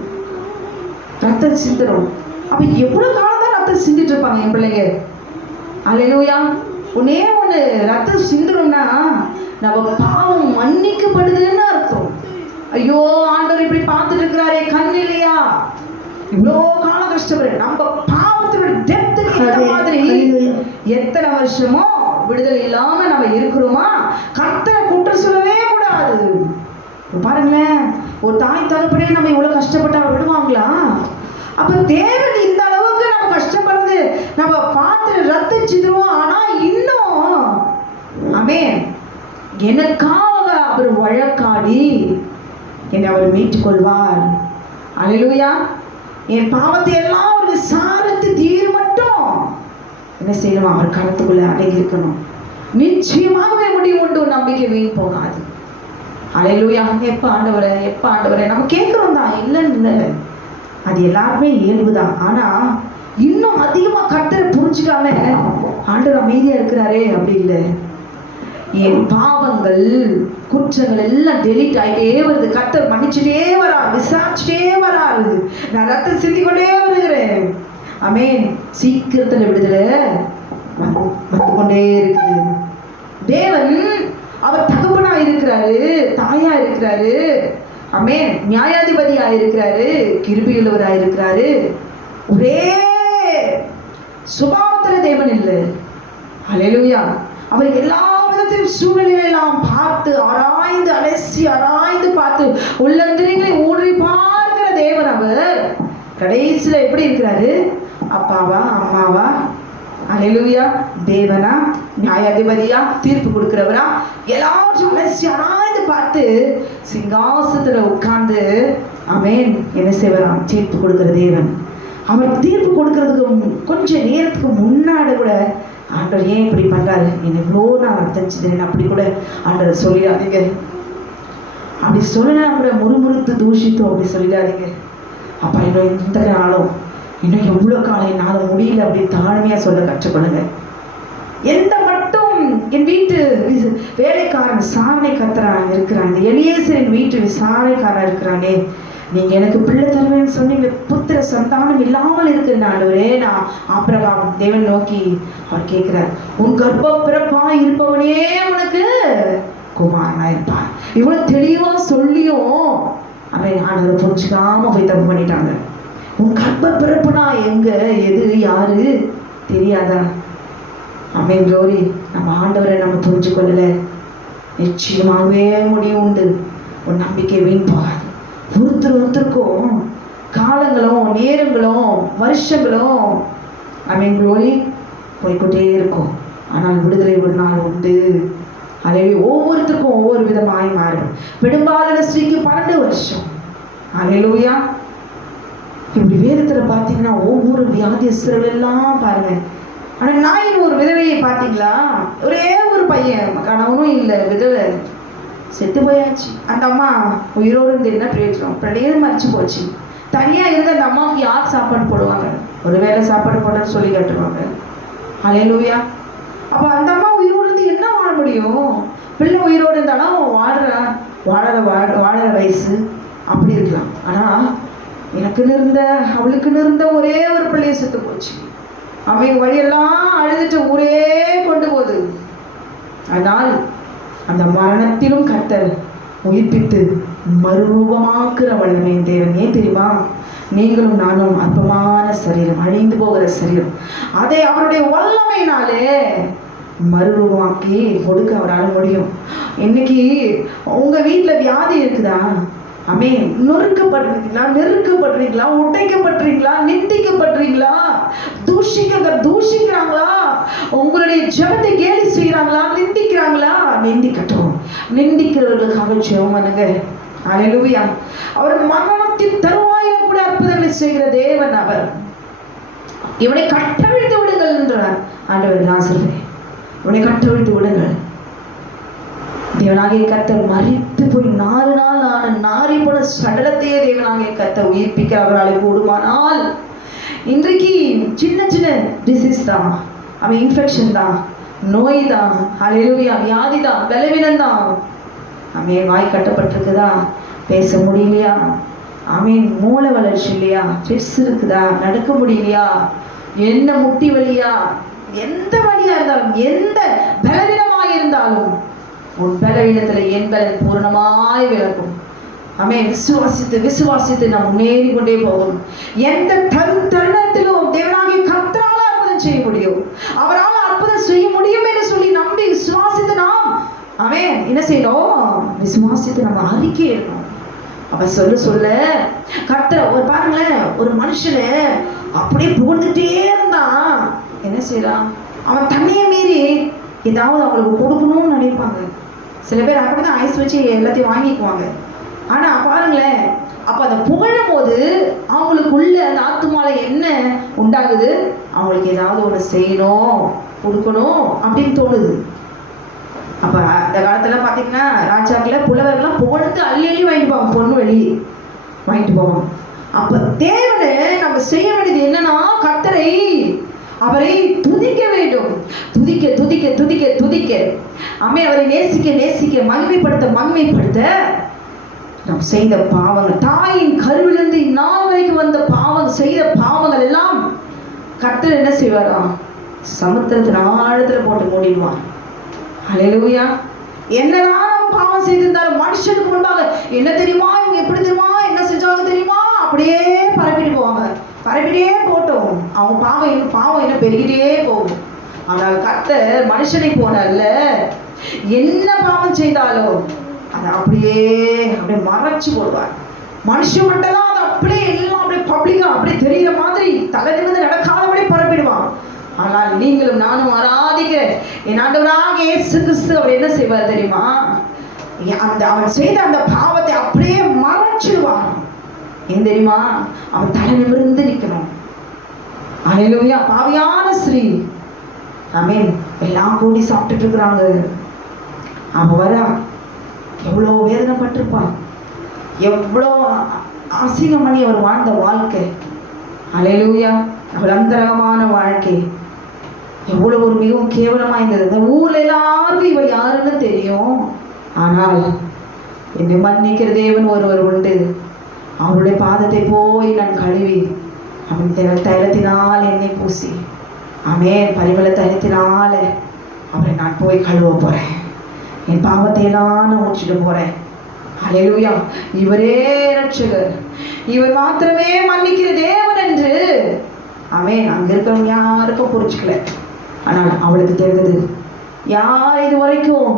ரத்தம் சிந்துடும். அப்ப எவ்வளவு காலம் தான் ரத்தம் சிந்திட்டு இருப்பாங்க என் பிள்ளைங்க? அல்லேலூயா. ஒன்னே ஒண்ணு, ரத்தம் சிந்தணும்னா நம்ம பாவம் மன்னிக்கப்படுதுன்னு அர்த்தம். ஐயோ ஆண்டவர் இப்படி பார்த்துட்டு இருக்கிறாரே, கண் இல்லையா? இவ்வளோ காலம் கஷ்டப்படுற நம்ம பாவத்தோட டெப்த்துக்கு ஏற்ற மாதிரி எத்தனை வருஷமோ விடுதலை இல்லாம நம்ம இருக்கிறோமா? கர்த்தரை குற்றம் சொல்லவே கூடாது. பாருங்களேன், ஒரு தாய் தகப்பனே நம்ம இவ்வளவு கஷ்டப்பட்டா விடுவாங்களா? அப்ப தேவன் இந்த அளவுக்கு நம்ம கஷ்டப்படுறது நம்ம பார்த்து ரத்தம் சிந்துருவோம். ஆனா இன்னும் ஆமென், எனக்காக அவர் வழக்காடி என்னை அவர் மீட்டுக் கொள்வார். அல்லேலூயா. என் பாவத்தை எல்லாம் அவர் விசாரித்து தீர் மட்டும் என்ன செய்யணும்? அவர் கருத்துக்குள்ள அடங்கி இருக்கணும். நிச்சயமாகவே முடிவு உண்டு, நம்பிக்கை வீண் போகாது. அல்லேலூயா. எப்ப ஆண்டவரே எப்ப ஆண்டவரே நம்ம கேட்கிறோம் தான், இல்லைன்னு இல்லை, அது எல்லாருமே இயல்புதான். ஆனா இன்னும் அதிகமா கர்த்தரை புரிஞ்சுக்காம ஆண்டவர் அமைதியா இருக்கிறாரே அப்படி இல்லை. என் பாவங்கள் குற்றங்கள் எல்லாம் டெலிட் ஆகிட்டே வருது, கர்த்தர் மன்னிச்சுட்டே வரா, விசாரிச்சுட்டே வராரு, நான் ரத்தம் சிந்தி கொண்டே வருகிறேன். ஆமென். சீக்கிரத்துல விடுதலை வந்து கொண்டே இருக்குது. தேவன் அவர் தகப்பனா இருக்கிறாரு, தாயா இருக்கிறாரு, ஆமென், நியாயாதிபதியா இருக்கிறாரு, கிருபையுள்ளவரா இருக்கிறாரு. ஒரே சுபாவத்துல தேவன் இல்லை. அல்லேலூயா. அவர் எல்லா விதத்திலும் சூழ்நிலையெல்லாம் பார்த்து ஆராய்ந்து அலசி ஆராய்ந்து பார்த்து உள்ளந்திரங்களை ஊன்றி பார்க்கிற தேவன். அவர் கடைசியில எப்படி இருக்கிறாரு? அப்பாவா அம்மாவா? அல்லேலூயா. தேவனா, நியாயாதிபதியா, தீர்ப்பு கொடுக்கிறவரா? எல்லாரும் அலசி ஆராய்ந்து பார்த்து சிங்காசனத்துல உட்கார்ந்து ஆமென் என்ன செய்வராம்? தீர்ப்பு கொடுக்கிற தேவன். அவர் தீர்ப்பு கொடுக்கறதுக்கு கொஞ்ச நேரத்துக்கு முன்னாடி கூட ஆண்டவர் ஏன் இப்படி பண்றாரு, என்ன இவ்வளோ நான் அர்த்தம் அப்படி கூட ஆண்டவர் சொல்லிடாதீங்க. அப்படி சொல்லினா கூட முறுமுறுத்து தூஷித்தோம் அப்படி சொல்லிடாதீங்க. அப்பா இன்னும் இந்த நாளும் இன்னும் எவ்வளோ காலம் என்னால் முடியல அப்படி தாழ்மையா சொல்ல கற்றுக்கொள்ளுங்க. எந்த மட்டும் என் வீட்டு வேலைக்காரன் விசாரணை கத்துறான் இருக்கிறான், எலியேசரின் வீட்டு விசாரணைக்காரன் இருக்கிறானே, நீங்க எனக்கு பிள்ளை தருவேன்னு சொன்னீங்க, புத்திர சந்தானம் இல்லாமல் இருக்கிற ஆண்டவரே. நான் ஆபிரகாம் தேவன் நோக்கி அவர் கேட்கிறார், உன் கர்ப்ப பிறப்பா இருப்பவனே உனக்கு குமாரனா இருப்பான். இவ்வளவு தெளிவா சொல்லியும் அவன் ஆண்டவர் புரிஞ்சுக்காம போய் தப்பு பண்ணிட்டாங்க. உன் கர்ப்ப பிறப்புனா எங்க, எது, யாரு தெரியாதா? ஆமென். க்ளோரி. நம்ம ஆண்டவரை நம்ம புரிஞ்சு கொள்ளல, நிச்சயமாகவே முடியும் உண்டு. ஒரு நம்பிக்கை வீண் போகாது. ஒருத்தருக்கும் காலங்களும் நேரங்களும் வருஷங்களும் ஆமென் க்ளோரி போய்கொண்டே இருக்கும். ஆனால் விடுதலை ஒரு நாள் உண்டு. அலையே ஒவ்வொருத்தருக்கும் ஒவ்வொரு விதமாய் மாறும். பெரும்பாலான ஸ்ரீக்கு 12 வருஷம். அல்லேலூயா. இப்படி வேதத்துல பார்த்தீங்கன்னா ஒவ்வொரு வியாதியஸ்தர்கள் எல்லாம் பாருங்க. ஆனா நாயின் ஒரு விதவையை பார்த்தீங்களா? ஒரே ஒரு பையன், கணவனும் இல்லை, விதவை, செத்து போயாச்சு. அந்த அம்மா உயிரோடு இருந்து என்ன பிரயோஜனம்? அப்படியே மறைச்சு போச்சு. தனியா இருந்த அந்த அம்மாவுக்கு யார் சாப்பாடு போடுவாங்க? ஒரு வேளை சாப்பாடு போடுறன்னு சொல்லி கட்டுவாங்க. அல்லேலூயா. அப்ப அந்த அம்மா உயிரோடு இருந்து என்ன வாழ முடியும்? பிள்ளை உயிரோடு இருந்தாலும் வாழற வயசு அப்படி இருக்கலாம். ஆனா எனக்குன்னு இருந்த அவளுக்குன்னு இருந்த ஒரே ஒரு பிள்ளைய செத்து போச்சு. அவங்க வழியெல்லாம் அழுதுட்டு ஊரே கொண்டு போகுது. ஆனால் அந்த மரணத்திலும் கர்த்தர் உயிர்ப்பித்து மறுரூபமாக்குற வல்லமை தேவன். ஏன் தெரியுமா? நீங்களும் நானும் அற்பமான சரீரம், அழிந்து போகிற சரீரம், அதை அவருடைய வல்லமையினாலே மறுரூபமாக்கி கொடுக்க அவரால் முடியும். இன்னைக்கு உங்க வீட்டுல வியாதி இருக்குதா? ஆமென். நொறுக்கப்படுறீங்களா? நெருக்கப்படுறீங்களா? உடைக்கப்படுறீங்களா? நிந்திக்கப்படுறீங்களா? தூஷிக்கிறாங்களா? உங்களுடைய ஜெபத்தை கேலி செய்யறாங்களா? நிந்திக்கிறாங்களா? நிந்திக்கட்டும். நிந்திக்கிறவர்களுக்காக ஜெபம் பண்ணுங்க. அல்லேலூயா. அவர் மரணத்தின் தருவாயில கூட அற்புதங்களை செய்கிற தேவன். அவர் இவனை கட்டவிழ்த்து விடுங்கள் என்றார் ஆண்டவர். நான் சொல்றேன், இவனை கட்டவிழ்த்து விடுங்கள். தேவனாகிய கர்த்தர் மரித்து போய் 4 நாள் ஆன நாரி போன சடலத்தையே தேவனாகிய கர்த்தர் உயிர்ப்பிக்க அவரால் கூடுமானால், இன்றைக்கு சின்ன சின்ன டிசீஸ் தான், அவன் இன்ஃபெக்ஷன் தான், நோய் தான், அல்லேலூயா, வியாதி தான், பலவீனம் தான். அவன் வாய் கட்டப்பட்டிருக்குதா? பேச முடியலையா? அவன் மூளை வளர்ச்சி இல்லையா? ஸ்ட்ரெஸ் இருக்குதா? நடக்க முடியலையா? என்ன முட்டி வலியா? எந்த வழியா இருந்தாலும், எந்த பலவீனமாக இருந்தாலும், உன் பலவீனத்துல என் பலன் பூர்ணமாய் விளக்கும். ஆமென். விசுவாசித்து விசுவாசித்து நாம் முன்னேறி கொண்டே போகும். எந்த தருணத்திலும் தேவனாகிய கர்த்தரால் அற்புதம் செய்ய முடியும், அவரால் அற்புதம் செய்ய முடியும் என்று சொல்லி நம்பி விசுவாசித்து நாம் ஆமென் என்ன செய்யணும்? விசுவாசித்து நம்ம அறிக்கை இருக்கணும். அவ சொல்ல கர்த்தர் ஒரு பாருங்களேன், ஒரு மனுஷனை அப்படியே புகழ்ந்துட்டே இருந்தான். என்ன செய்யறான்? அவன் தன்னையை மீறி ஏதாவது அவங்களுக்கு கொடுக்கணும்னு நினைப்பாங்க. சில பேர் அப்படிதான் ஐஸ் வச்சு எல்லாத்தையும் வாங்கிக்குவாங்க. ஆனா பாருங்களேன், அப்ப அதை புகழும் போது அவங்களுக்குள்ள அந்த ஆத்துமால என்ன உண்டாகுது? அவங்களுக்கு ஏதாவது ஒண்ணு செய்யணும், கொடுக்கணும் அப்படின்னு தோணுது. அப்ப அந்த காலத்துல பாத்தீங்கன்னா ராஜாக்களை புலவர்கள்லாம் புகழ்ந்து அள்ளி அள்ளி வாங்கிட்டு போவாங்க, பொண்ணு வெளி வாங்கிட்டு போவாங்க. அப்ப தேவனை நம்ம செய்ய வேண்டியது என்னன்னா, கர்த்தரை அவரை துதிக்க வேண்டும். துதிக்க துதிக்க துதிக்க துதிக்க ஆமென். அவரை நேசிக்க நேசிக்க மகிமைப்படுத்த நாம் செய்த பாவங்கள், தாயின் கருவிலிருந்து இந்நாள் வரைக்கும் வந்த செய்த பாவங்கள் எல்லாம் கர்த்தர் என்ன செய்வாராம்? சமுத்திரத்தின் ஆழத்துல போட்டு மூடிடுவார். அல்லேலூயா. என்னதான் நம்ம பாவம் செய்திருந்தாலும் மனுஷனுக்கு முன்பாக என்ன தெரியுமா, இவங்க எப்படி தெரியுமா, என்ன செஞ்சாங்க தெரியுமா, அப்படியே பரப்பிட்டு போவாங்க. பரப்பிட்டே போட்டோம், அவங்க பாவம் என்ன பெருகிட்டே போகும். ஆனால் கர்த்தர் மனுஷனை போனல்ல, என்ன பாவம் செய்தாலும் அதை அப்படியே மறைச்சு போடுவார். மனுஷன் மட்டும் தான் அதை அப்படியே எல்லாம் அப்படியே பப்ளிக்கா அப்படியே தெரிகிற மாதிரி தலை நிமிர்ந்து நடக்காதபடி பரப்பிடுவான். ஆனால் நீங்களும் நானும் ஆராதிக்கிற என் ஆண்டவராகிய இயேசு கிறிஸ்து அவர் என்ன செய்வார் தெரியுமா? அவன் செய்த அந்த பாவத்தை அப்படியே மறைச்சிடுவான். ஏன் தெரியுமா? அவன் தலை நிமிர்ந்து நிற்கணும். அல்லேலூயா. பாவியான ஸ்ரீ ஆமென் எல்லாம் கூடி சாப்பிட்டுட்டு இருக்கிறாங்க. அவன் வரா, எவ்வளோ வேதனைப்பட்டிருப்பான், எவ்வளோ அசிங்கம் பண்ணி அவர் வாழ்ந்த வாழ்க்கை. அல்லேலூயா. அவள் அந்தரகமான வாழ்க்கை எவ்வளவு ஒரு மிகவும் கேவலமா இருந்தது. அந்த ஊர்ல எல்லாருக்கும் இவள் யாருன்னு தெரியும். ஆனால் என்னை மன்னிக்கிற தேவன் ஒருவர் உண்டு. அவருடைய பாதத்தை போய் நான் கழுவி, அவன் தைலத்தினால் என்னை பூசி, ஆமென், பரிமள தைலத்தினால அவரை நான் போய் கழுவ போறேன். என் பாவத்தை எல்லாம் நான் முடிச்சுட்டு போறேன். ஹல்லேலூயா. இவரே ரட்சகர், இவர் மாத்திரமே மன்னிக்கிற தேவன் என்று ஆமென். அங்க இருக்கிறவங்க யாருக்கும் புரிஞ்சுக்கல. ஆனால் அவளுக்கு தெரிந்தது. யார் இது வரைக்கும்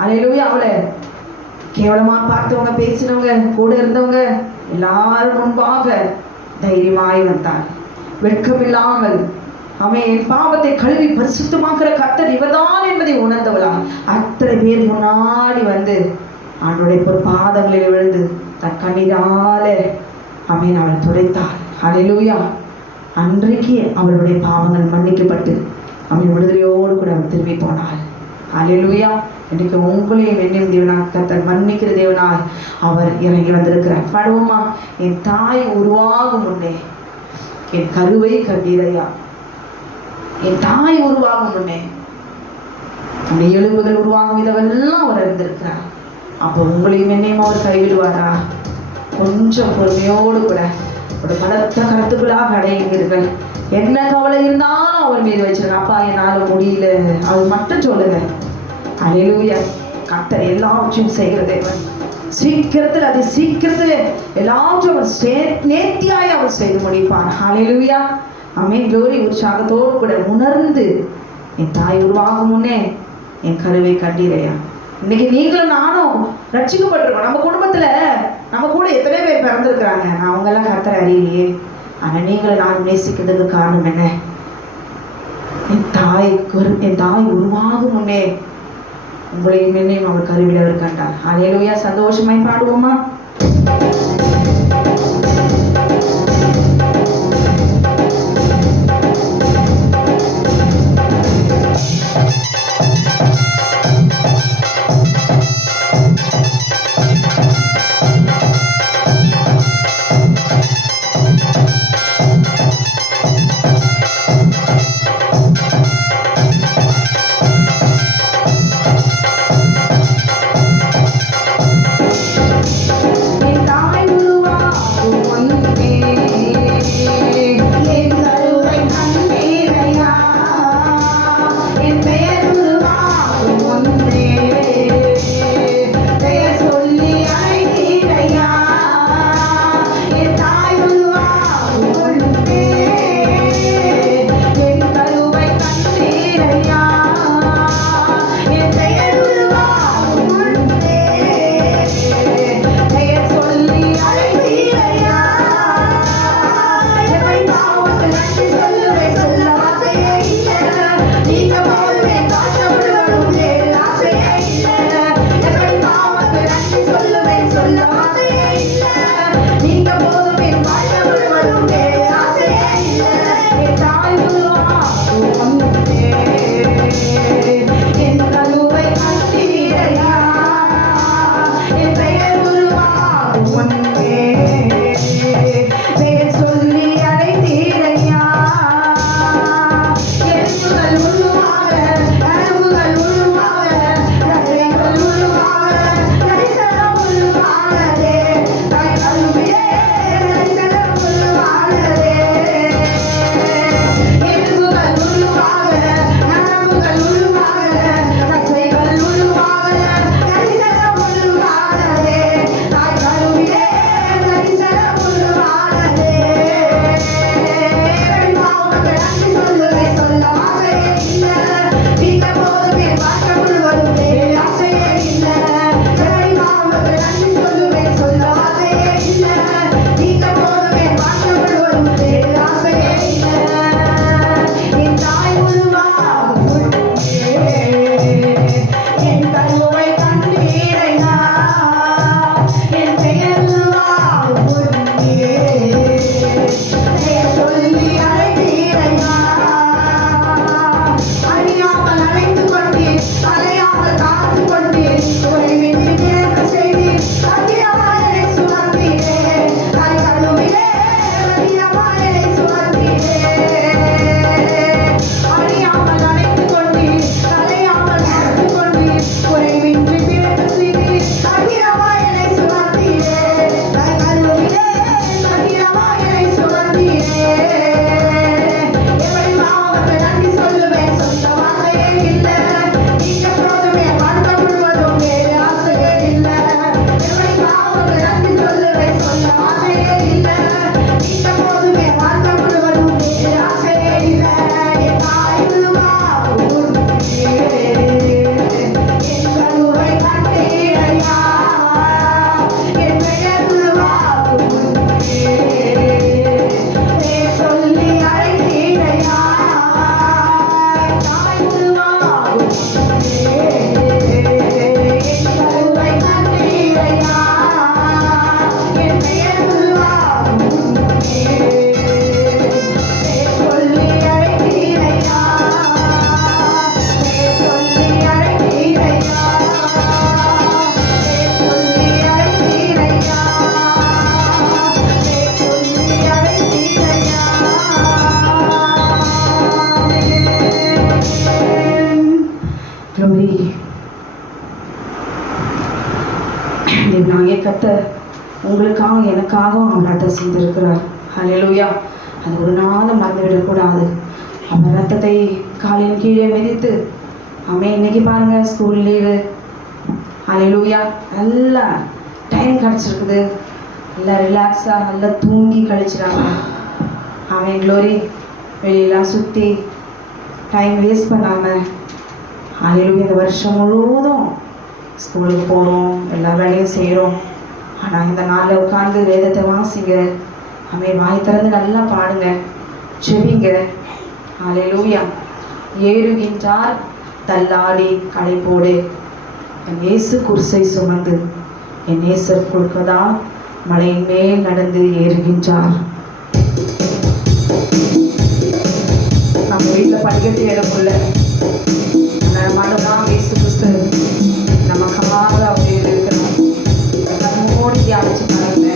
ஹல்லேலூயா அவளை கேவலமா பார்த்தவங்க, பேசினவங்க, கூட இருந்தவங்க எல்லாரும் முன்பாக தைரியமாய் வந்தாள், வெட்கமில்லாமல். ஆமென். என் பாவத்தை கழுவி பரிசுத்தமாக்குற கர்த்தர் இவர்தான் என்பதை உணர்ந்தவளா அத்தனை பேர் முன்னாடி வந்து ஆண்டவருடைய பாதங்களில் விழுந்து தன் கண்ணீரால ஆமென் அவள் துடைத்தாள். ஹல்லேலூயா. அன்றைக்கு அவளுடைய பாவங்கள் மன்னிக்கப்பட்டு அவன் விடுதலையோடு கூட அவள் திரும்பி போனாள். ஹல்லேலூயா. இன்றைக்கு உங்களையும் என்னையும் தேவனாக கர்த்தர் மன்னிக்கிற தேவனாய் அவர் இறங்கி வந்திருக்கிறார். பாடுவோமா? என் தாய் உருவாகும் முன்னே என் கருவை கண்டீரையா. என் தாய் உருவாகும் முன்னே நம்முடைய எலும்புகள் உருவாகும் விதமெல்லாம் அவர் அறிந்திருக்கிறார். அப்போ உங்களையும் என்னையும் அவர் கைவிடுவாரா? கொஞ்சம் பொறுமையோடு கூட ஒரு பலத்த கருத்துக்களாக அடையுங்கள். என்ன கவலை இருந்தாலும் அவர் மீது வச்சிருங்க. அப்பா என்னால் முடியல, அது மட்டும் சொல்லுங்க. ஹல்லேலூயா. கர்த்தர் எல்லாவற்றையும் செய்கிற தேவன். சீக்கிரத்தில் அது சீக்கிரத்தில் எல்லாவற்றையும் அவர் நேர்த்தியாய் அவர் செய்து முடிப்பார். ஹல்லேலூயா. ஆமென். glory. உற்சாகத்தோடு கூட உணர்ந்து என் தாய் உருவாகும் முன்னே என் கருவை கண்டீரையா. இன்னைக்கு நீங்களும் நானும் ரட்சிக்கப்பட்டிருக்கோம். நம்ம குடும்பத்துல நம்ம கூட எத்தனை பேர் பிறந்திருக்கிறாங்க. அவங்க எல்லாம் கர்த்தரை அறியலையே. ஆனா நீங்களும் நானும் நேசிக்கிறதுக்கு காரணம் என்ன? என் தாய் உருவாகும் முன்னே உங்களையும் என்னையும் அவர் கருவில அவர் கண்டார். ஹல்லேலூயா. சந்தோஷமாய் பாடுவோமா? என் தாய் உருவாகும் முன்னே நாங்கே கர்த்தர் உங்களுக்காக எனக்காகவும் அவர் ரத்தம் செய்திருக்கிறார். ஹல்லேலூயா. அது ஒரு நாளும் மறந்துவிடக்கூடாது. அவர் ரத்தத்தை காலின் கீழே மிதித்து இன்னைக்கு பாருங்க ஸ்கூல் லீவு. ஹல்லேலூயா. நல்லா டைம் கிடச்சிருக்குது, நல்லா ரிலாக்ஸாக நல்லா தூங்கி கழிச்சிடாங்க. க்ளோரி. வெளியெல்லாம் சுற்றி டைம் வேஸ்ட் பண்ணாமல் ஹல்லேலூயா இந்த வருஷம் முழுவதும் ஸ்கூலுக்கு போகிறோம், எல்லா வேலையும் செய்கிறோம். ஆனால் இந்த நாளில் உட்காந்து வேதத்தை வாசிங்க, வாய் திறந்து நல்லா பாடுங்க, செவிங்க. ஹல்லேலூயா. ஏறுகின்றார் தள்ளாடி களைப்போடு, என் இயேசு குருசை சுமந்து என் நேசர் கொடுக்கதா மலையின் மேல் நடந்து ஏறுகின்றார். நம்ம வீட்டில் படிக்கட்டு இடமுள்ள மனதான் இயேசு கிறிஸ்து நமக்காக அப்படியே இருக்கிறோம். கண்ணோடி தியானிச்சு பாருங்க.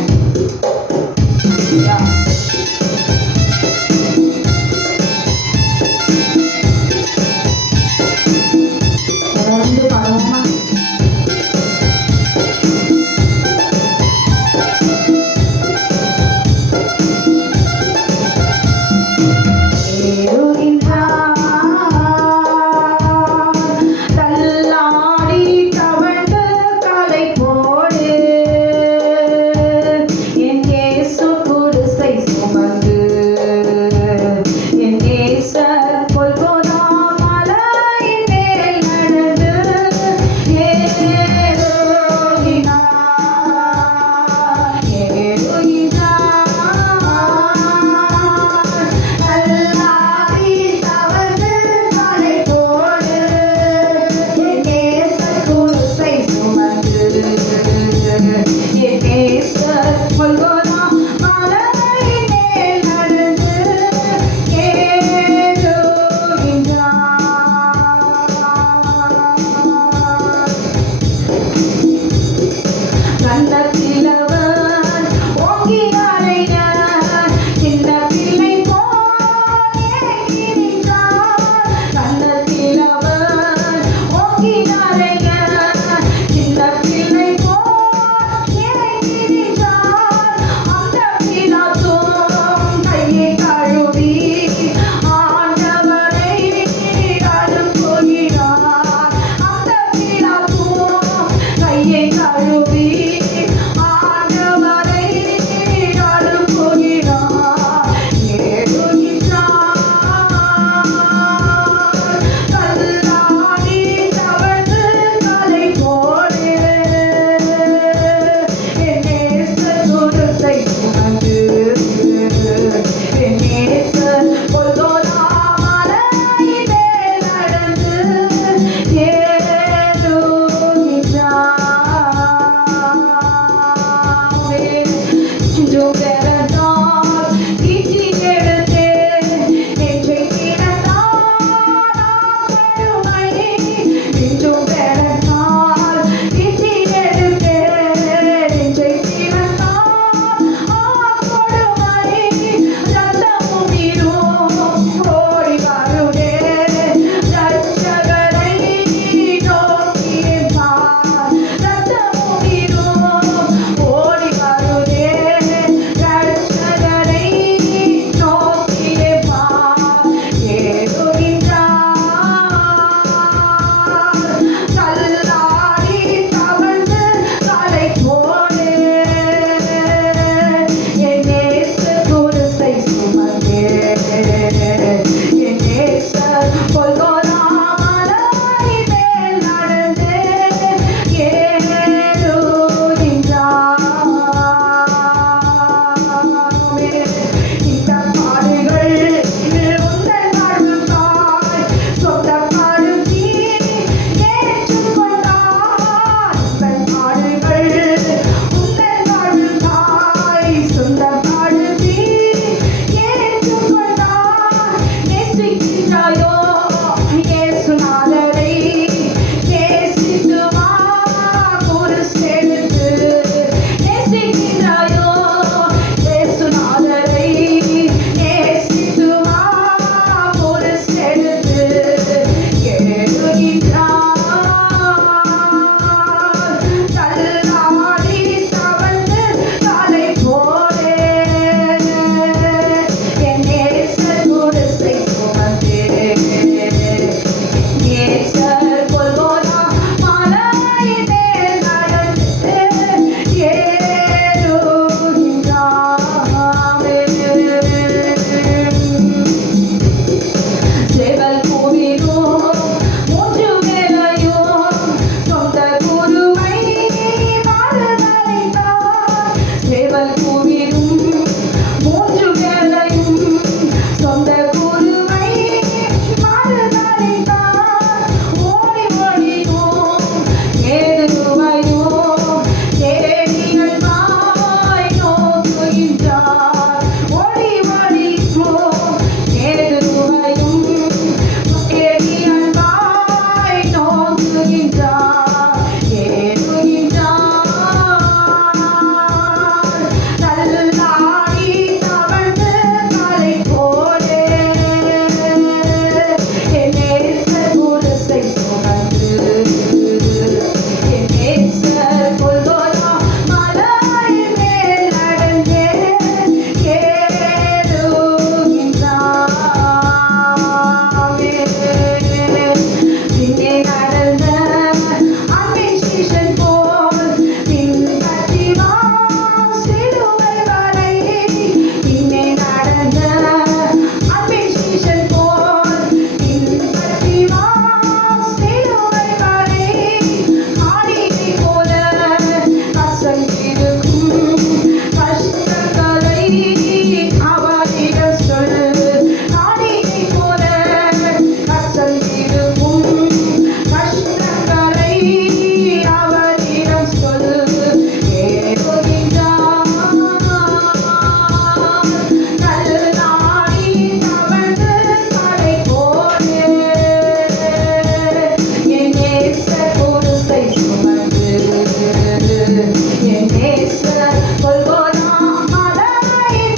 என் நேசர் கொல்கோதா மலை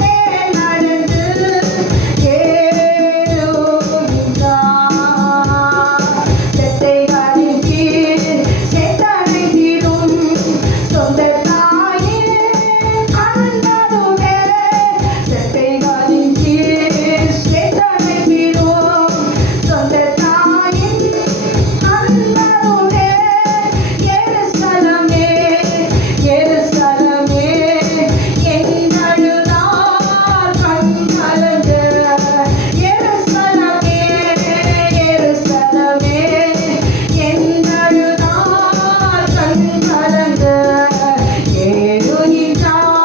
மேல் நடந்து ஏறுகின்றார். செட்டைகளின் கீழ் சேத்தனை தீரும் சொந்த தாயின் அண்ணனுமே. செட்டைகளின் கீழ் சேத்தனை தீரும் சொந்த தாயின் அண்ணனுமே. எருசலமே எருசலமே என் அழுதார் கண் கலங்க. எருசலமே எருசலமே என் அழுதார் கண் கலங்க. ஏறுகின்றார்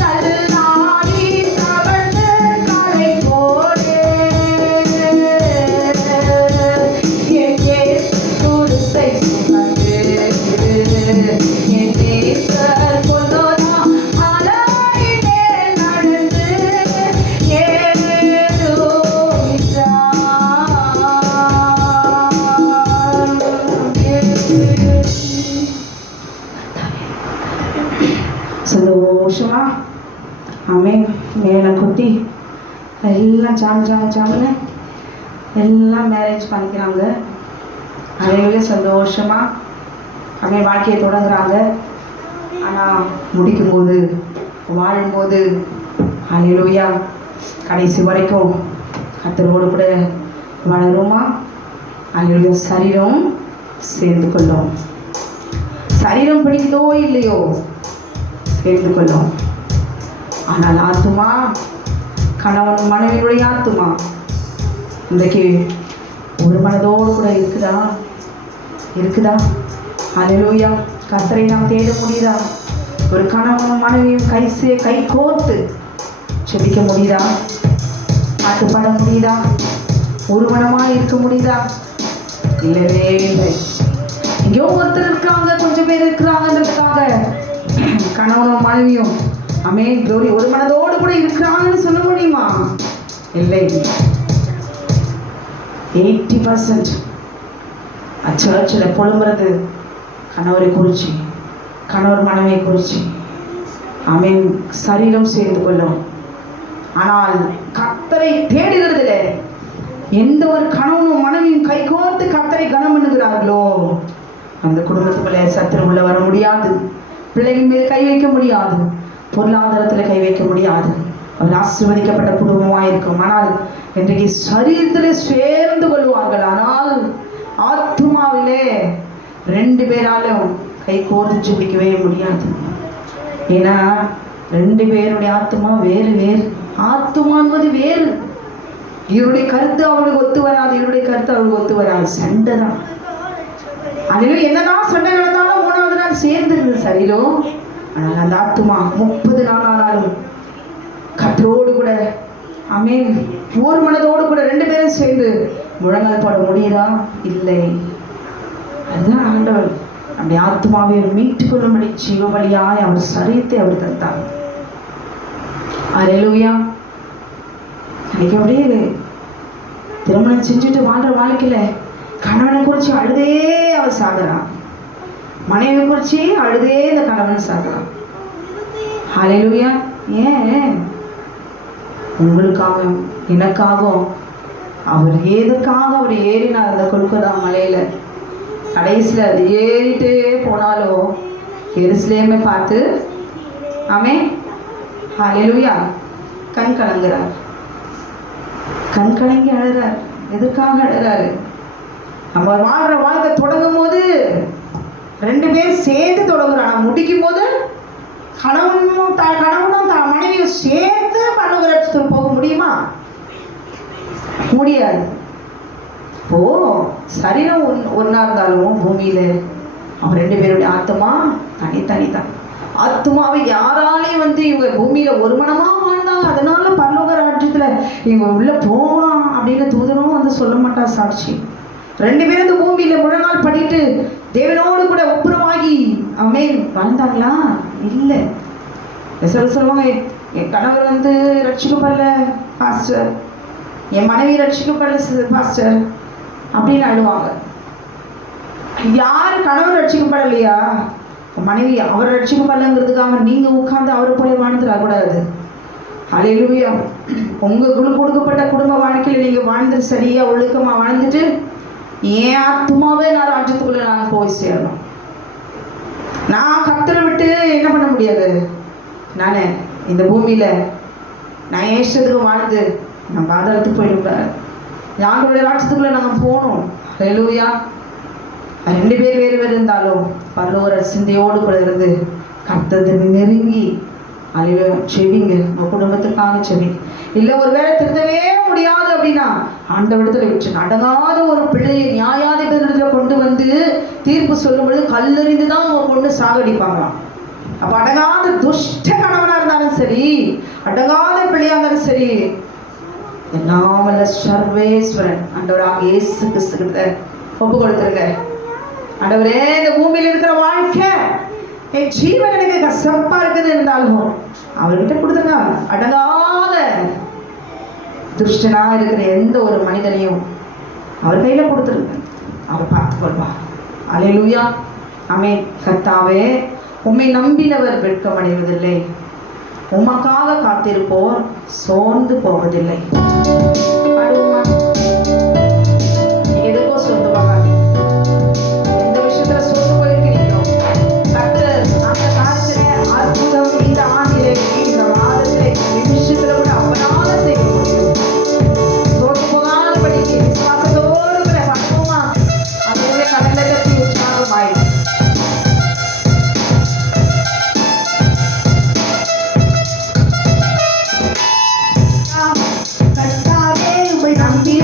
தள்ளாடி தவழ்ந்து கரை போடு. என் இயேசு குருசை சுமந்து என் நேசர் கொல்கோதா மலை மேல் நடந்து ஏறுகின்றார். சந்தோஷமா அவன் மேலே குத்தி எல்லாம் ஜாமுன்னு எல்லாம் மேரேஜ் பண்ணிக்கிறாங்க. அதையே சந்தோஷமா அவன் வாழ்க்கையை தொடங்குறாங்க. ஆனால் முடிக்கும்போது வாழும்போது ஹல்லேலூயா கடைசி வரைக்கும் கர்த்தரோடு கூட வளருமா? ஹல்லேலூயா. சரீரம் சேர்ந்து கொள்ளும். சரீரம் பிடிக்குதோ இல்லையோ சேர்ந்து கொள்ளும். ஆனால் ஆத்துமா, கணவன் மனைவியுடைய ஆத்துமா இன்றைக்கு ஒரு மனதோடு கூட இருக்குதா? ஹல்லேலூயா. கர்த்தரை நாம் தேட முடியுதா? ஒரு கணவனும் மனைவியும் கை கோர்த்து செபிக்க முடியுதா? பாட்டுப்பாட முடியுதா? ஒரு மனமாக இருக்க முடியுதா? இல்லவே இல்லை. எங்கேயோ ஒருத்தர் இருக்கிறாங்க, கொஞ்சம் பேர் இருக்கிறாங்கன்றதுக்காக கணவனும் மனைவியும் அமேன் க்ளோரி ஒரு மனதோடு கூட இருக்கிறாங்கன்னு சொல்ல முடியுமா? இல்லை. 80% சர்ச்சில் புலம்புறது கணவரை குறித்து, கணவர் மனைவியை குறித்து. அமேன். சரீரம் சேர்ந்து கொள்ளும். ஆனால் கர்த்தரை தேடுகிறதுல எந்த ஒரு கணவனும் மனைவியும் கைகோர்த்து கர்த்தரை கனம் பண்ணுகிறார்களோ அந்த குடும்பத்துக்குள்ளே சத்துரு உள்ள வர முடியாது. பிள்ளைகள் மீது கை வைக்க முடியாது. பொருளாதாரத்தில் கை வைக்க முடியாது. அவர் ஆசீர்வதிக்கப்பட்ட குடும்பமாக இருக்கும். ஆனால் இன்றைக்கு சரீரத்தில் சேர்ந்து கொள்வார்கள். ஆனால் ஆத்துமாவிலே 2 பேராலும் கை கோர்த்து ஜெபிக்கவே முடியாது. ஏன்னா 2 பேருடைய ஆத்துமா வேறு. ஆத்துமான்பது வேறு. இவருடைய கருத்து அவர்களுக்கு ஒத்து வராது, இவருடைய கருத்து அவர்களுக்கு ஒத்து வராது. சண்டை தான். அதிலும் என்னதான் சண்டை நடந்தாலும் 3வது நாள் சேர்ந்துருது சரீரம். ஆனால் அந்த ஆத்துமா 30 நாள் ஆனாலும் கர்த்தரோடு கூட அமேன் ஒரு மனதோடு கூட 2 பேரும் சேர்ந்து முழங்கால் போட முடியுதா? இல்லை. அதுதான் ஆண்டவர் அப்படி ஆத்மாவை மீட்டுக் கொள்ளும்படி ஜீவ பலியாய் அவர் சரீரத்தை அவர் தந்தார். ஹல்லேலூயா. எனக்கு அப்படியே திருமணம் செஞ்சுட்டு வாழ்ற வாழ்க்கையில கணவனை குறித்து அழுதே அவர் சாகுறான், மனைவி குறித்து அழுதே இந்த கணவன் சாகுறான். ஹல்லேலூயா. ஏன்? உங்களுக்காக எனக்காகவும் அவர் எதுக்காக அவர் ஏறினார் அந்த கொல்கத்தா மலையில. கடைசியில் அது ஏறிட்டே போனாலும் எருசலேமை பார்த்து ஆமென் ஹல்லேலூயா கண் கலங்குறார், கண் கலங்கி அழுறார். எதுக்காக அழுறாரு? நம்ம வாழ்ற வாழ்க்கை தொடங்கும் போது 2 பேர் சேர்ந்து தொடங்குறாங்க. முடிக்கும் போது கணவனும் மனைவியும் சேர்த்து பரலோகத்துக்கு போக முடியுமா? முடியாது. இப்போ சரீரம் ஒன்னா இருந்தாலும் பூமியில அவங்க 2 பேருடைய ஆத்மா தனித்தனி தான். ஆத்மாவை யாராலையும் இவங்க பூமியில ஒரு மனமா வாழ்ந்தாங்க, அதனால பரலோக ராஜ்யத்துல இவங்க உள்ள போகலாம் அப்படின்னு தூதனும் சொல்ல மாட்டா சாட்சி. 2 பேரும் இந்த பூமியில முழங்கால் படிட்டு தேவனோடு கூட ஒப்புரமாகி ஆமென் வாழ்ந்தாங்களா? இல்லை. சொல்லுவாங்க, என் கணவர் ரட்சிக்கப்படல பாஸ்டர், என் மனைவி ரட்சிக்கப்படல பாஸ்டர் அப்படின்னு அழுவாங்க. யார் கணவர் ரட்சிக்கப்படலையா, மனைவி அவர் ரட்சிக்கப்படலைங்கிறதுக்காக நீங்க உட்கார்ந்து அவரை போல வாழ்ந்துடக்கூடாது. ஹல்லேலூயா. உங்களுக்கு கொடுக்கப்பட்ட குடும்ப வாழ்க்கையில நீங்க வாழ்ந்து சரியா ஒழுக்கமா வாழ்ந்துட்டு ஏன் ஆத்துமாவே நான் ராஜ்யத்துக்குள்ள நான் போய் சேரணும். நான் கர்த்தரை விட்டு என்ன பண்ண முடியாது. நானே இந்த பூமியில நான் ஏற்றத்துக்கு வாழ்ந்து நான் பாதாளத்துக்கு போயிடக்கூடாது. யாருடைய ராட்சத்துக்குள்ள நாங்கள் போகணும். ஹல்லேலூயா. 2 பேர் வேறு வேறு இருந்தாலும் பரலோக சிந்தையோடு கூட இருந்து கர்த்தரை நெருங்கி அழிவு செவிங்க. உங்க குடும்பத்துக்காக செவி இல்லை. ஒரு வேலை திருத்தவே முடியாது அப்படின்னா ஆண்டவரிடத்துல விட்டு அடங்காத ஒரு பிள்ளையை நியாயாதிபதியிடத்துல கொண்டு வந்து தீர்ப்பு சொல்லும் பொழுது கல்லெறிந்து தான் அவங்க கொண்டு சாகடிப்பாங்களாம். அப்ப அடங்காத துஷ்ட கணவனா இருந்தாலும் சரி, அடங்காத பிள்ளையா இருந்தாலும் சரி, எல்லாம் வல்ல சர்வேஸ்வரன் ஆண்டவராக இயேசு கிறிஸ்துவிட ஒப்பு கொடுத்துருங்க. ஆண்டவரே, இந்த பூமியில இருக்கிற வாழ்க்கை என் ஜீவன் எனக்கு கசப்பா இருக்குது இருந்தாலும் அவர்கிட்ட கொடுத்துருங்க. அடங்காத துஷ்டனா இருக்கிற எந்த ஒரு மனிதனையும் அவர் கையில கொடுத்துருங்க. அவர் பார்த்துக் கொள்வார். அல்லேலூயா. ஆமென். கர்த்தாவே, உம்மை நம்பினவர் வெட்கமடைவதில்லை, உமக்காக காத்திருப்போர் சோர்ந்து போவதில்லை. எதுக்கோ சோர்ந்து போகாதீங்க. எந்த விஷயத்துல சோர்ந்து போயிருக்கிறீங்களோ கர்த்தர் அந்த காலத்துல அற்புதம் இந்த ஆண்டிலே இந்த மாதத்திலே நிமிஷத்துல கூட அவனால செய்ய முடியும். சோர்ந்து போகாதபடிக்கு விசுவாசத்தோடு கூட பண்ணுவோமா? அதுவே கடலை கட்டி உற்சாகமாயிடும். கர்த்தாவே, உம்மை நம்பி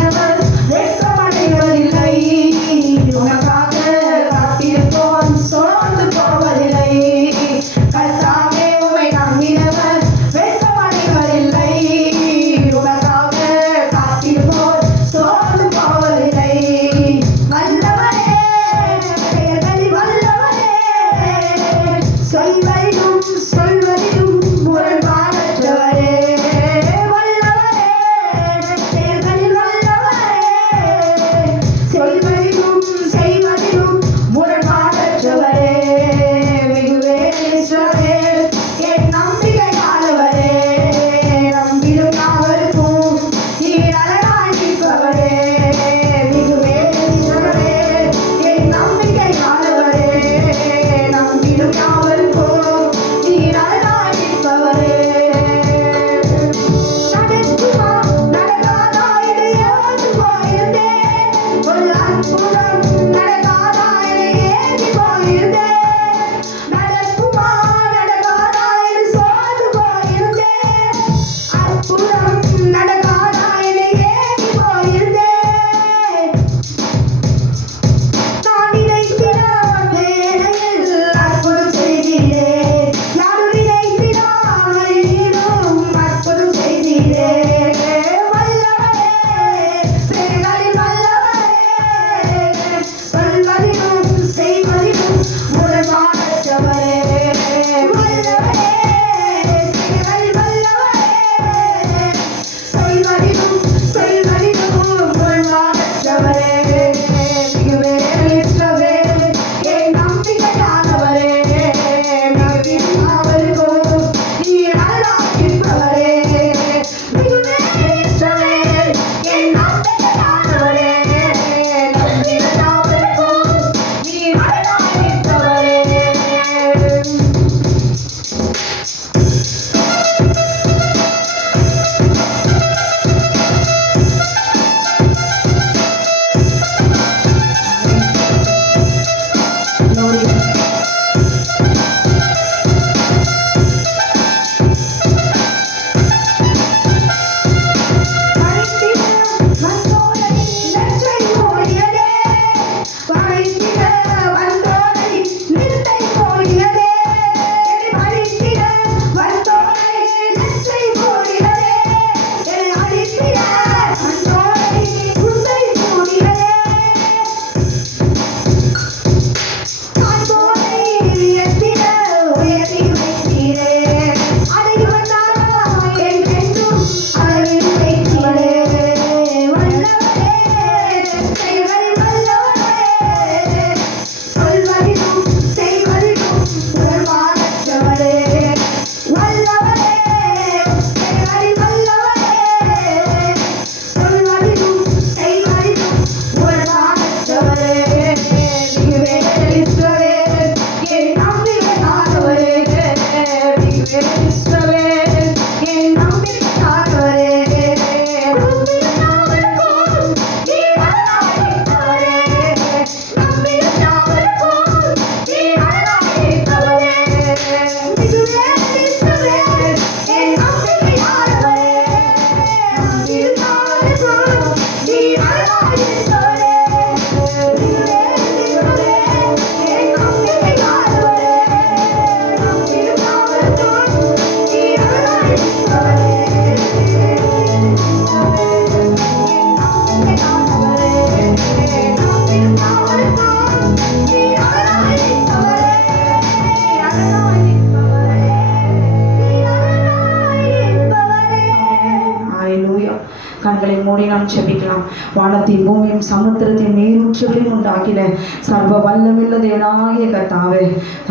கண்களை மூடி நாம் செபிக்கலாம். வானத்தையும் பூமியும் சமுத்திரத்தையும் நீரூற்றுகளையும் உண்டாக்கின சர்வ வல்லமுள்ள தேவனாகிய கர்த்தாவே,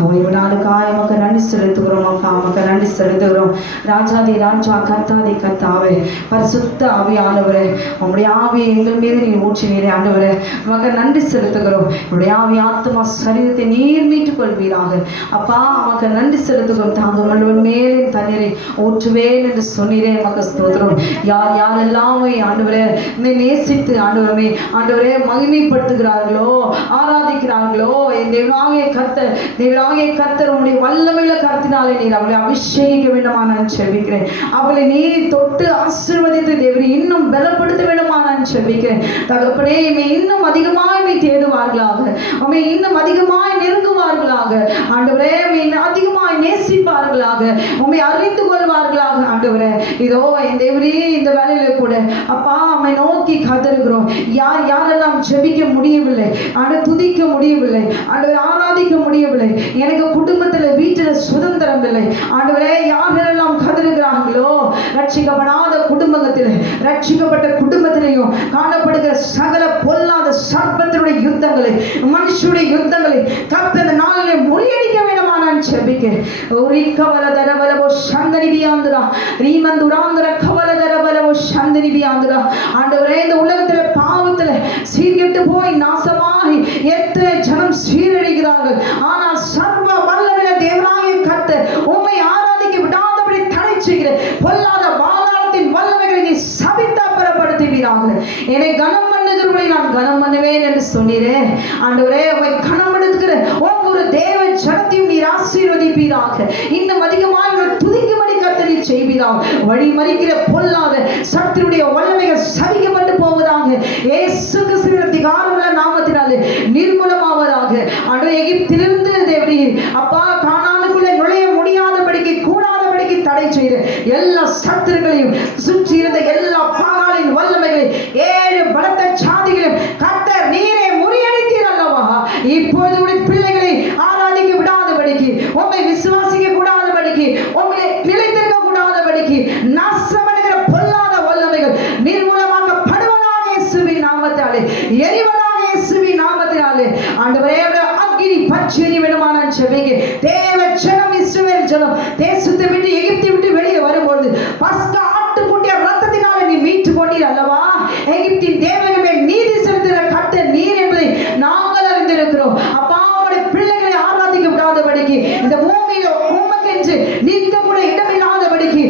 ஓய்வு நாளுக்காய் உமக்கு நன்றி செலுத்துகிறோம். அப்பா உமக்கு நன்றி செலுத்துகிறோம். ராஜாதி ராஜா கர்த்தாதி கர்த்தாவே, பரிசுத்த ஆவியானவரே, உம்முடைய ஆவியை எங்கள் மீது நீர் ஊற்றினீரே ஆண்டவரே, உமக்கு நன்றி செலுத்துகிறோம். உம்முடைய ஆவி ஆத்மா சரீரத்தை நீர் மீட்டுக் கொள்வீராக. அப்பா உமக்கு நன்றி செலுத்துகிறோம். தாங்க மன்னவன் மேலே தண்ணீரை ஊற்றுவேன் என்று சொன்னீரே, உமக்கு ஸ்தோத்திரம். யார் யாரெல்லாம் ஆண்டவரே நேசித்து ஆண்டவரே மகிமைப்படுத்துகிறார்களோ, ஆராதிக்கிறார்களோ, என் தேவனாகிய கர்த்தர் உன்னுடைய வல்லமையுள்ள கருத்தினாலே நீர் அவளை அபிஷேகிக்க வேண்டுமா நான் செபிக்கிறேன். அவளை நீர் தொட்டு ஆசீர்வதித்து தேவனை இன்னும் பலப்படுத்த வேண்டுமா நான் செபிக்கிறேன். தகப்பனே, இன்னும் அதிகமாய் தேடுவார்களாக, உம்மை இன்னும் அதிகமாய் நெருங்குவார்களாக ஆண்டவரே, அதிகமாய் நேசிப்பார்களாக, உம்மை அறிந்து கொள்வார்களாக ஆண்டவரே. இதோ என் தேவனே, இந்த வேலையில கூட அப்பா உம்மை நோக்கி காத்திருக்கிறோம். யாரெல்லாம் ஜெபிக்க முடியவில்லை, துதிக்க முடியவில்லை, ஆண்டவரே ஆராதிக்க முடியவில்லை, எனக்கு குடும்பத்தில் வீட்டில் சுதந்திரம் இல்லை ஆண்டவரே, யாரெல்லாம் காத்திருக்கிறார்களோ, ரட்சிக்கப்படாத குடும்பத்தில் ரட்சிக்கப்பட்ட குடும்பத்திலையும் காணப்படுகிற சகல பொல்லாத சர்ப்பத்தினுடைய யுத்தங்களை, மனுஷனுடைய யுத்தங்களை கர்த்தர் நாளிலே முறியடிக்க வேண்டுமா நான் செபிக்கிறேன். ஒரு கவல தரவலவோ சந்தனி பியாந்துரா ரீமந்துராந்துர கவல தரவலவோ சந்தனி பியாந்துரா. ஆண்டவரே, இந்த உலகத்துல பாவத்துல சீர்கெட்டு போய் நாசமாகி எத்தனை ஜனம் சீரழிகிறார்கள். ஆனால் சர்வ வல்லமையுள்ள தேவனாகிய கர்த்தர் உம்மை ஆராதிக்க விடாதபடி தடை செய்கிற பொல்லாத பாதாளத்தின் வல்லமைகளை நீ சபித்தா பெறப்படுத்துவீராக. என்னை கனம் பண்ணுகிறவர்களை நான் கனம் பண்ணுவேன் என்று சொன்னீரே ஆண்டவரே. உம்மை கனம் எடுக்கிற ஒவ்வொரு தேவ ஜனத்தையும் நீர் ஆசீர்வதிப்பீராக. இன்னும் அதிகமாக துதிக்கும்படி கர்த்தர் நீர் செய்வீராக. வழி மறிக்கிற பொல்லாத சத்துருடைய வல்லமைகள் சரிக்கப்பட்டு போவதாக. இயேசு கிறிஸ்துவின் அதிகாரமுள்ள நாமத்தினாலே நிர்மூலமாவதாக. ஆண்டவரே, எகிப்திலிருந்து தேவரீர் அப்பா கானானுக்குள்ளே நுழைய முடியாதபடிக்கு கூடாதபடிக்கு தடை செய்த எல்லா சத்துருக்களையும் சுற்றி இருந்த எல்லா பாகாலின் வல்லமைகளை 7 பலத்த சாதிகளையும் கர்த்தர் நீரே முறியடித்தீர் அல்லவா. இப்பொழுது உடைய பிள்ளைகளை ஆராதிக்க விடாதபடிக்கு, உம்மை விசுவாசிக்க கூடாதபடிக்கு, உம்மை நிலைத்திருக்க கூடாதபடிக்கு நாசமடைகிற பொல்லாத வல்லமைகள் நிர்மூலமாக்கப்படுவதாக இயேசுவின் நாமத்தாலே, எரிவதாக இயேசுவின் நாமத்தினாலே. ஆண்டவரே, அக்கினி பற்றி எரிய வேண்டுமா நான் செபிக்கிறேன். தேவ ஜனம் இஸ்ரவேல் ஜனம் தேசத்தை விட்டு எகிப்தை விட்டு வெளியே வரும்போது பஸ்கா ஆட்டுக்குட்டிய ரத்தத்தினாலே நீ மீட்டு கொண்டீர் அல்லவா. எகிப்தின் தேவர்கள் மேல் நீதி செலுத்துகிற கர்த்தர் நீர் என்பதை நாங்கள் அறிந்திருக்கிறோம். அப்பா, உம்முடைய பிள்ளைகளை ஆராதிக்க விடாதபடிக்கு, இந்த பூமியில உமக்கென்று நிற்க கூட இடமில்லாதபடிக்கு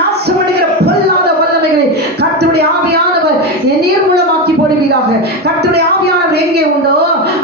நாசமடைகிற பொல்லாத வல்லமைகளை கர்த்தருடைய ஆவியானவர் நீர் மூலமாக்கி போடுவீராக. கர்த்தருடைய ஆவியானவர் எங்கே உண்டோ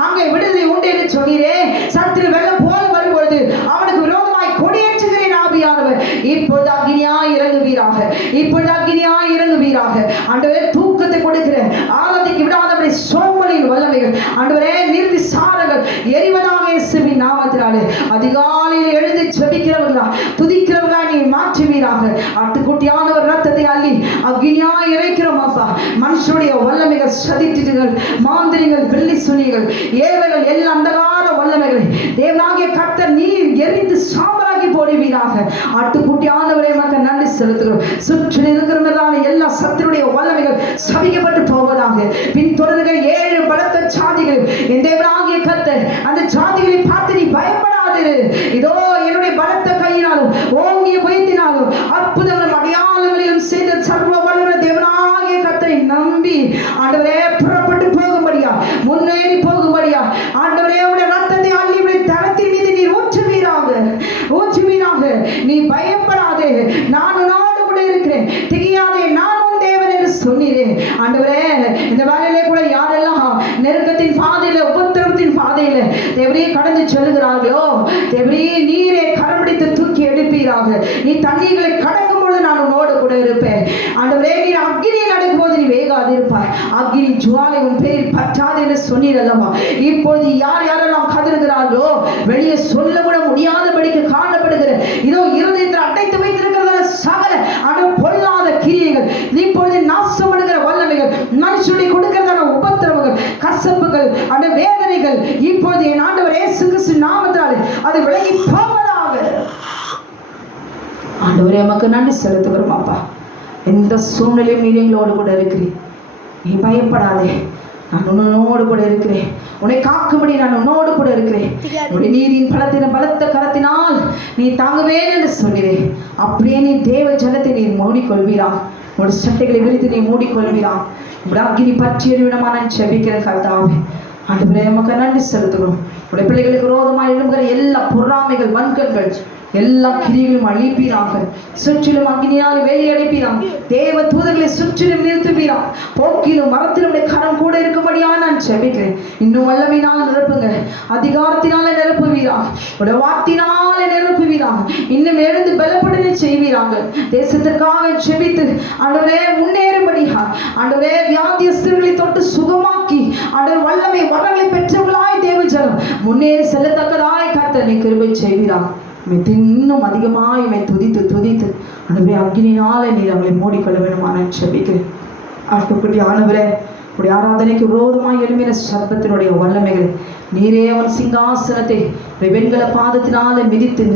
அங்கே விடுதலை உண்டு என்று சொன்னீரே. சத்துரு வெள்ளம் போல வரும்பொழுது அவனுக்கு விரோதமாய் கொடியேற்றுகிறேன் ஆவியானவர். இப்பொழுது அக்னியாய் இறங்குவீராக, இப்பொழுது அக்னியாய் இறங்குவீராக. ஆண்டவரே, தூக்கத்தை கொடுக்கிற ஆராதிக்கு விடாதபடி சோம்பலின் வல்லமைகள் ஆண்டவரே நிர்விசாரங்கள் எரிவதாக இயேசுவின் நாமத்தினாலே. அதிகாலையில் எழுந்து ஜெபிக்கிறவர்களா துதிக்கிறவர்களா நீ மாற்றுவீராக. ஆட்டுக்குட்டியானவர் ரத்தத்தை அள்ளி அக்னியாய் இறைக்கிறோம் அப்பா. மனுஷனுடைய வல்லமைகள், சதித்திட்டுகள், மாந்திரிகள், வெள்ளி சுனிகள், ஏவர்கள், எல்லா அந்தகார வல்லமைகளை தேவனாகிய கர்த்தர் நீர் எரிந்து சாம்பலாக்கி போடுவீராக. ஆட்டுக்குட்டியானவரே மக்கள் நன்றி செலுத்துகிறோம். சுற்றி இருக்கிறதான எல்லா சத்துருடைய வல்லமைகள் சபிக்கப்பட்டு போவதாக. பின் தொடர்கிற 7 பலத்த சாதிகள் என் தேவனாகிய கர்த்தர் அந்த சாதிகளை பார்த்து நீ பயப்படாதிரு. இதோ என்னுடைய பலத்த கையினாலும் ஓங்கிய பயத்தினாலும் அற்புதங்களும் அடையாளங்களையும் செய்த சர்வ வல்லமையுள்ள தேவனாகிய கர்த்தரை நம்பி ஆண்டவரே புறப்பட்டு போகும்படியா, முன்னேறி போகும்படியா ஆண்டவரே உடைய ரத்தத்தை அள்ளி தளத்தின் மீது நீர் ஊற்றுவீராக. நீ பயப்படாதே, நான் உன்னோடு கூட இருக்கிறேன், திகையாதே, நான் உன் தேவன் என்று சொன்னீரே. ஆண்டவரே, இந்த வேலையிலே கூட யாரெல்லாம் நெருக்கத்தின் பாதையில, உபத்திரவத்தின் பாதையில தேவரே கடந்து செல்கிறார்களோ, தேவரே நீரே கரம்பிடித்து தூக்கி எடுப்பீராக. நீ தண்ணீர்களை கடக்கும் பொழுது நான் உன்னோடு கூட இருப்பேன். ஆண்டவரே, நீ அக்னியை நடக்கும் போது நீ வேகாது இருப்பாய். அக்னி ஜுவாலை உன் பேரில் பற்றாது என்று சொன்னீர் அல்லவா. இப்பொழுது யாரெல்லாம் கதறுகிறார்களோ, வெளியே சொல்ல கூட முடியாதபடிக்கு காணப்படுகிற இதோ இருதயத்தில் அடைத்து வைத்திருக்கிறதான சகல பொல்லாத கிரியைகள், இப்பொழுது நாசப்படுகிற வல்லமைகள், மனுஷனுடைய கொடுக்கிறதான உபத்திரவங்கள், கசப்புகள், வேதனைகள் இப்பொழுது என் ஆண்டவர் இயேசு கிறிஸ்து நாமத்தால் அது விலகி போவதாக. ஆண்டவரே, நமக்கு நன்றி செலுத்துகிறோம் அப்பா. எந்த சூழ்நிலையும் நீர் எங்களோடு கூட இருக்கிறீர். நீ பயப்படாதே, நான் உன்னோடு கூட இருக்கிறேன். உன்னை காக்கும்படி நான் உன்னோடு கூட இருக்கிறேன். உன்னுடைய நீரின் பலத்த கரத்தினால் நீ தாங்குவேன் என்று சொல்கிறேன். அப்படியே நீ தேவ ஜலத்தை நீர் மூடிக்கொள்வீரா. உன்னுடைய சட்டைகளை விரித்து நீ மூடிக்கொள்வீரா. உடைய அக்கினி பற்றிய விடமா நான் செபிக்கிறேன் கர்த்தாவே. ஆண்டவரே, உமக்கு நன்றி செலுத்துகிறோம். உடைய பிள்ளைகளுக்கு விரோதமாக எழும்புகிற எல்லா பொறாமைகள், வன்கண்கள், எல்லா கிரிகளும் அழிப்பீராக. சுற்றிலும் அக்னியால் வேலி அடைப்பீராம். தேவ தூதர்களை சுற்றிலும் நிறுத்துவீராம். போக்கிலும் மரத்திலும் கரம் கூட இருக்கும்படியா நான் செபிக்கிறேன். இன்னும் வல்லமையினால் நிரப்புங்க, அதிகாரத்தினால நிரப்புவீரா, உடைய வார்த்தையினால நிரப்புவீரா. இன்னும் எழுந்து பலப்படனை செய்வீராங்க. தேசத்திற்காக செபித்து ஆண்டவரே முன்னேறும்படியா, ஆண்டவரே வியாதியஸ்தர்களை தொட்டு சுகமாக்கி, ஆண்டவர் வல்லமை வரங்களை பெற்றவர்களாய் தேவ ஜனம் முன்னேறி செல்லத்தக்கதாய் கர்த்தர் கிருபை செய்வீராங்க. இன்னும் அதிகமாய் துதித்து ஆண்டவரே அக்னியினால நீர் அவங்களை மூடிக்கொள்ள வேண்டுமா நான் செபிக்கிறேன். ஆட்டுக்குட்டி ஆண்டவரே, உடைய ஆராதனைக்கு விரோதமாய் எழும்பின சர்ப்பத்தினுடைய வல்லமைகள் நீரே அவன் சிங்காசனத்தை வெண்கல பாதத்தினால மிதித்து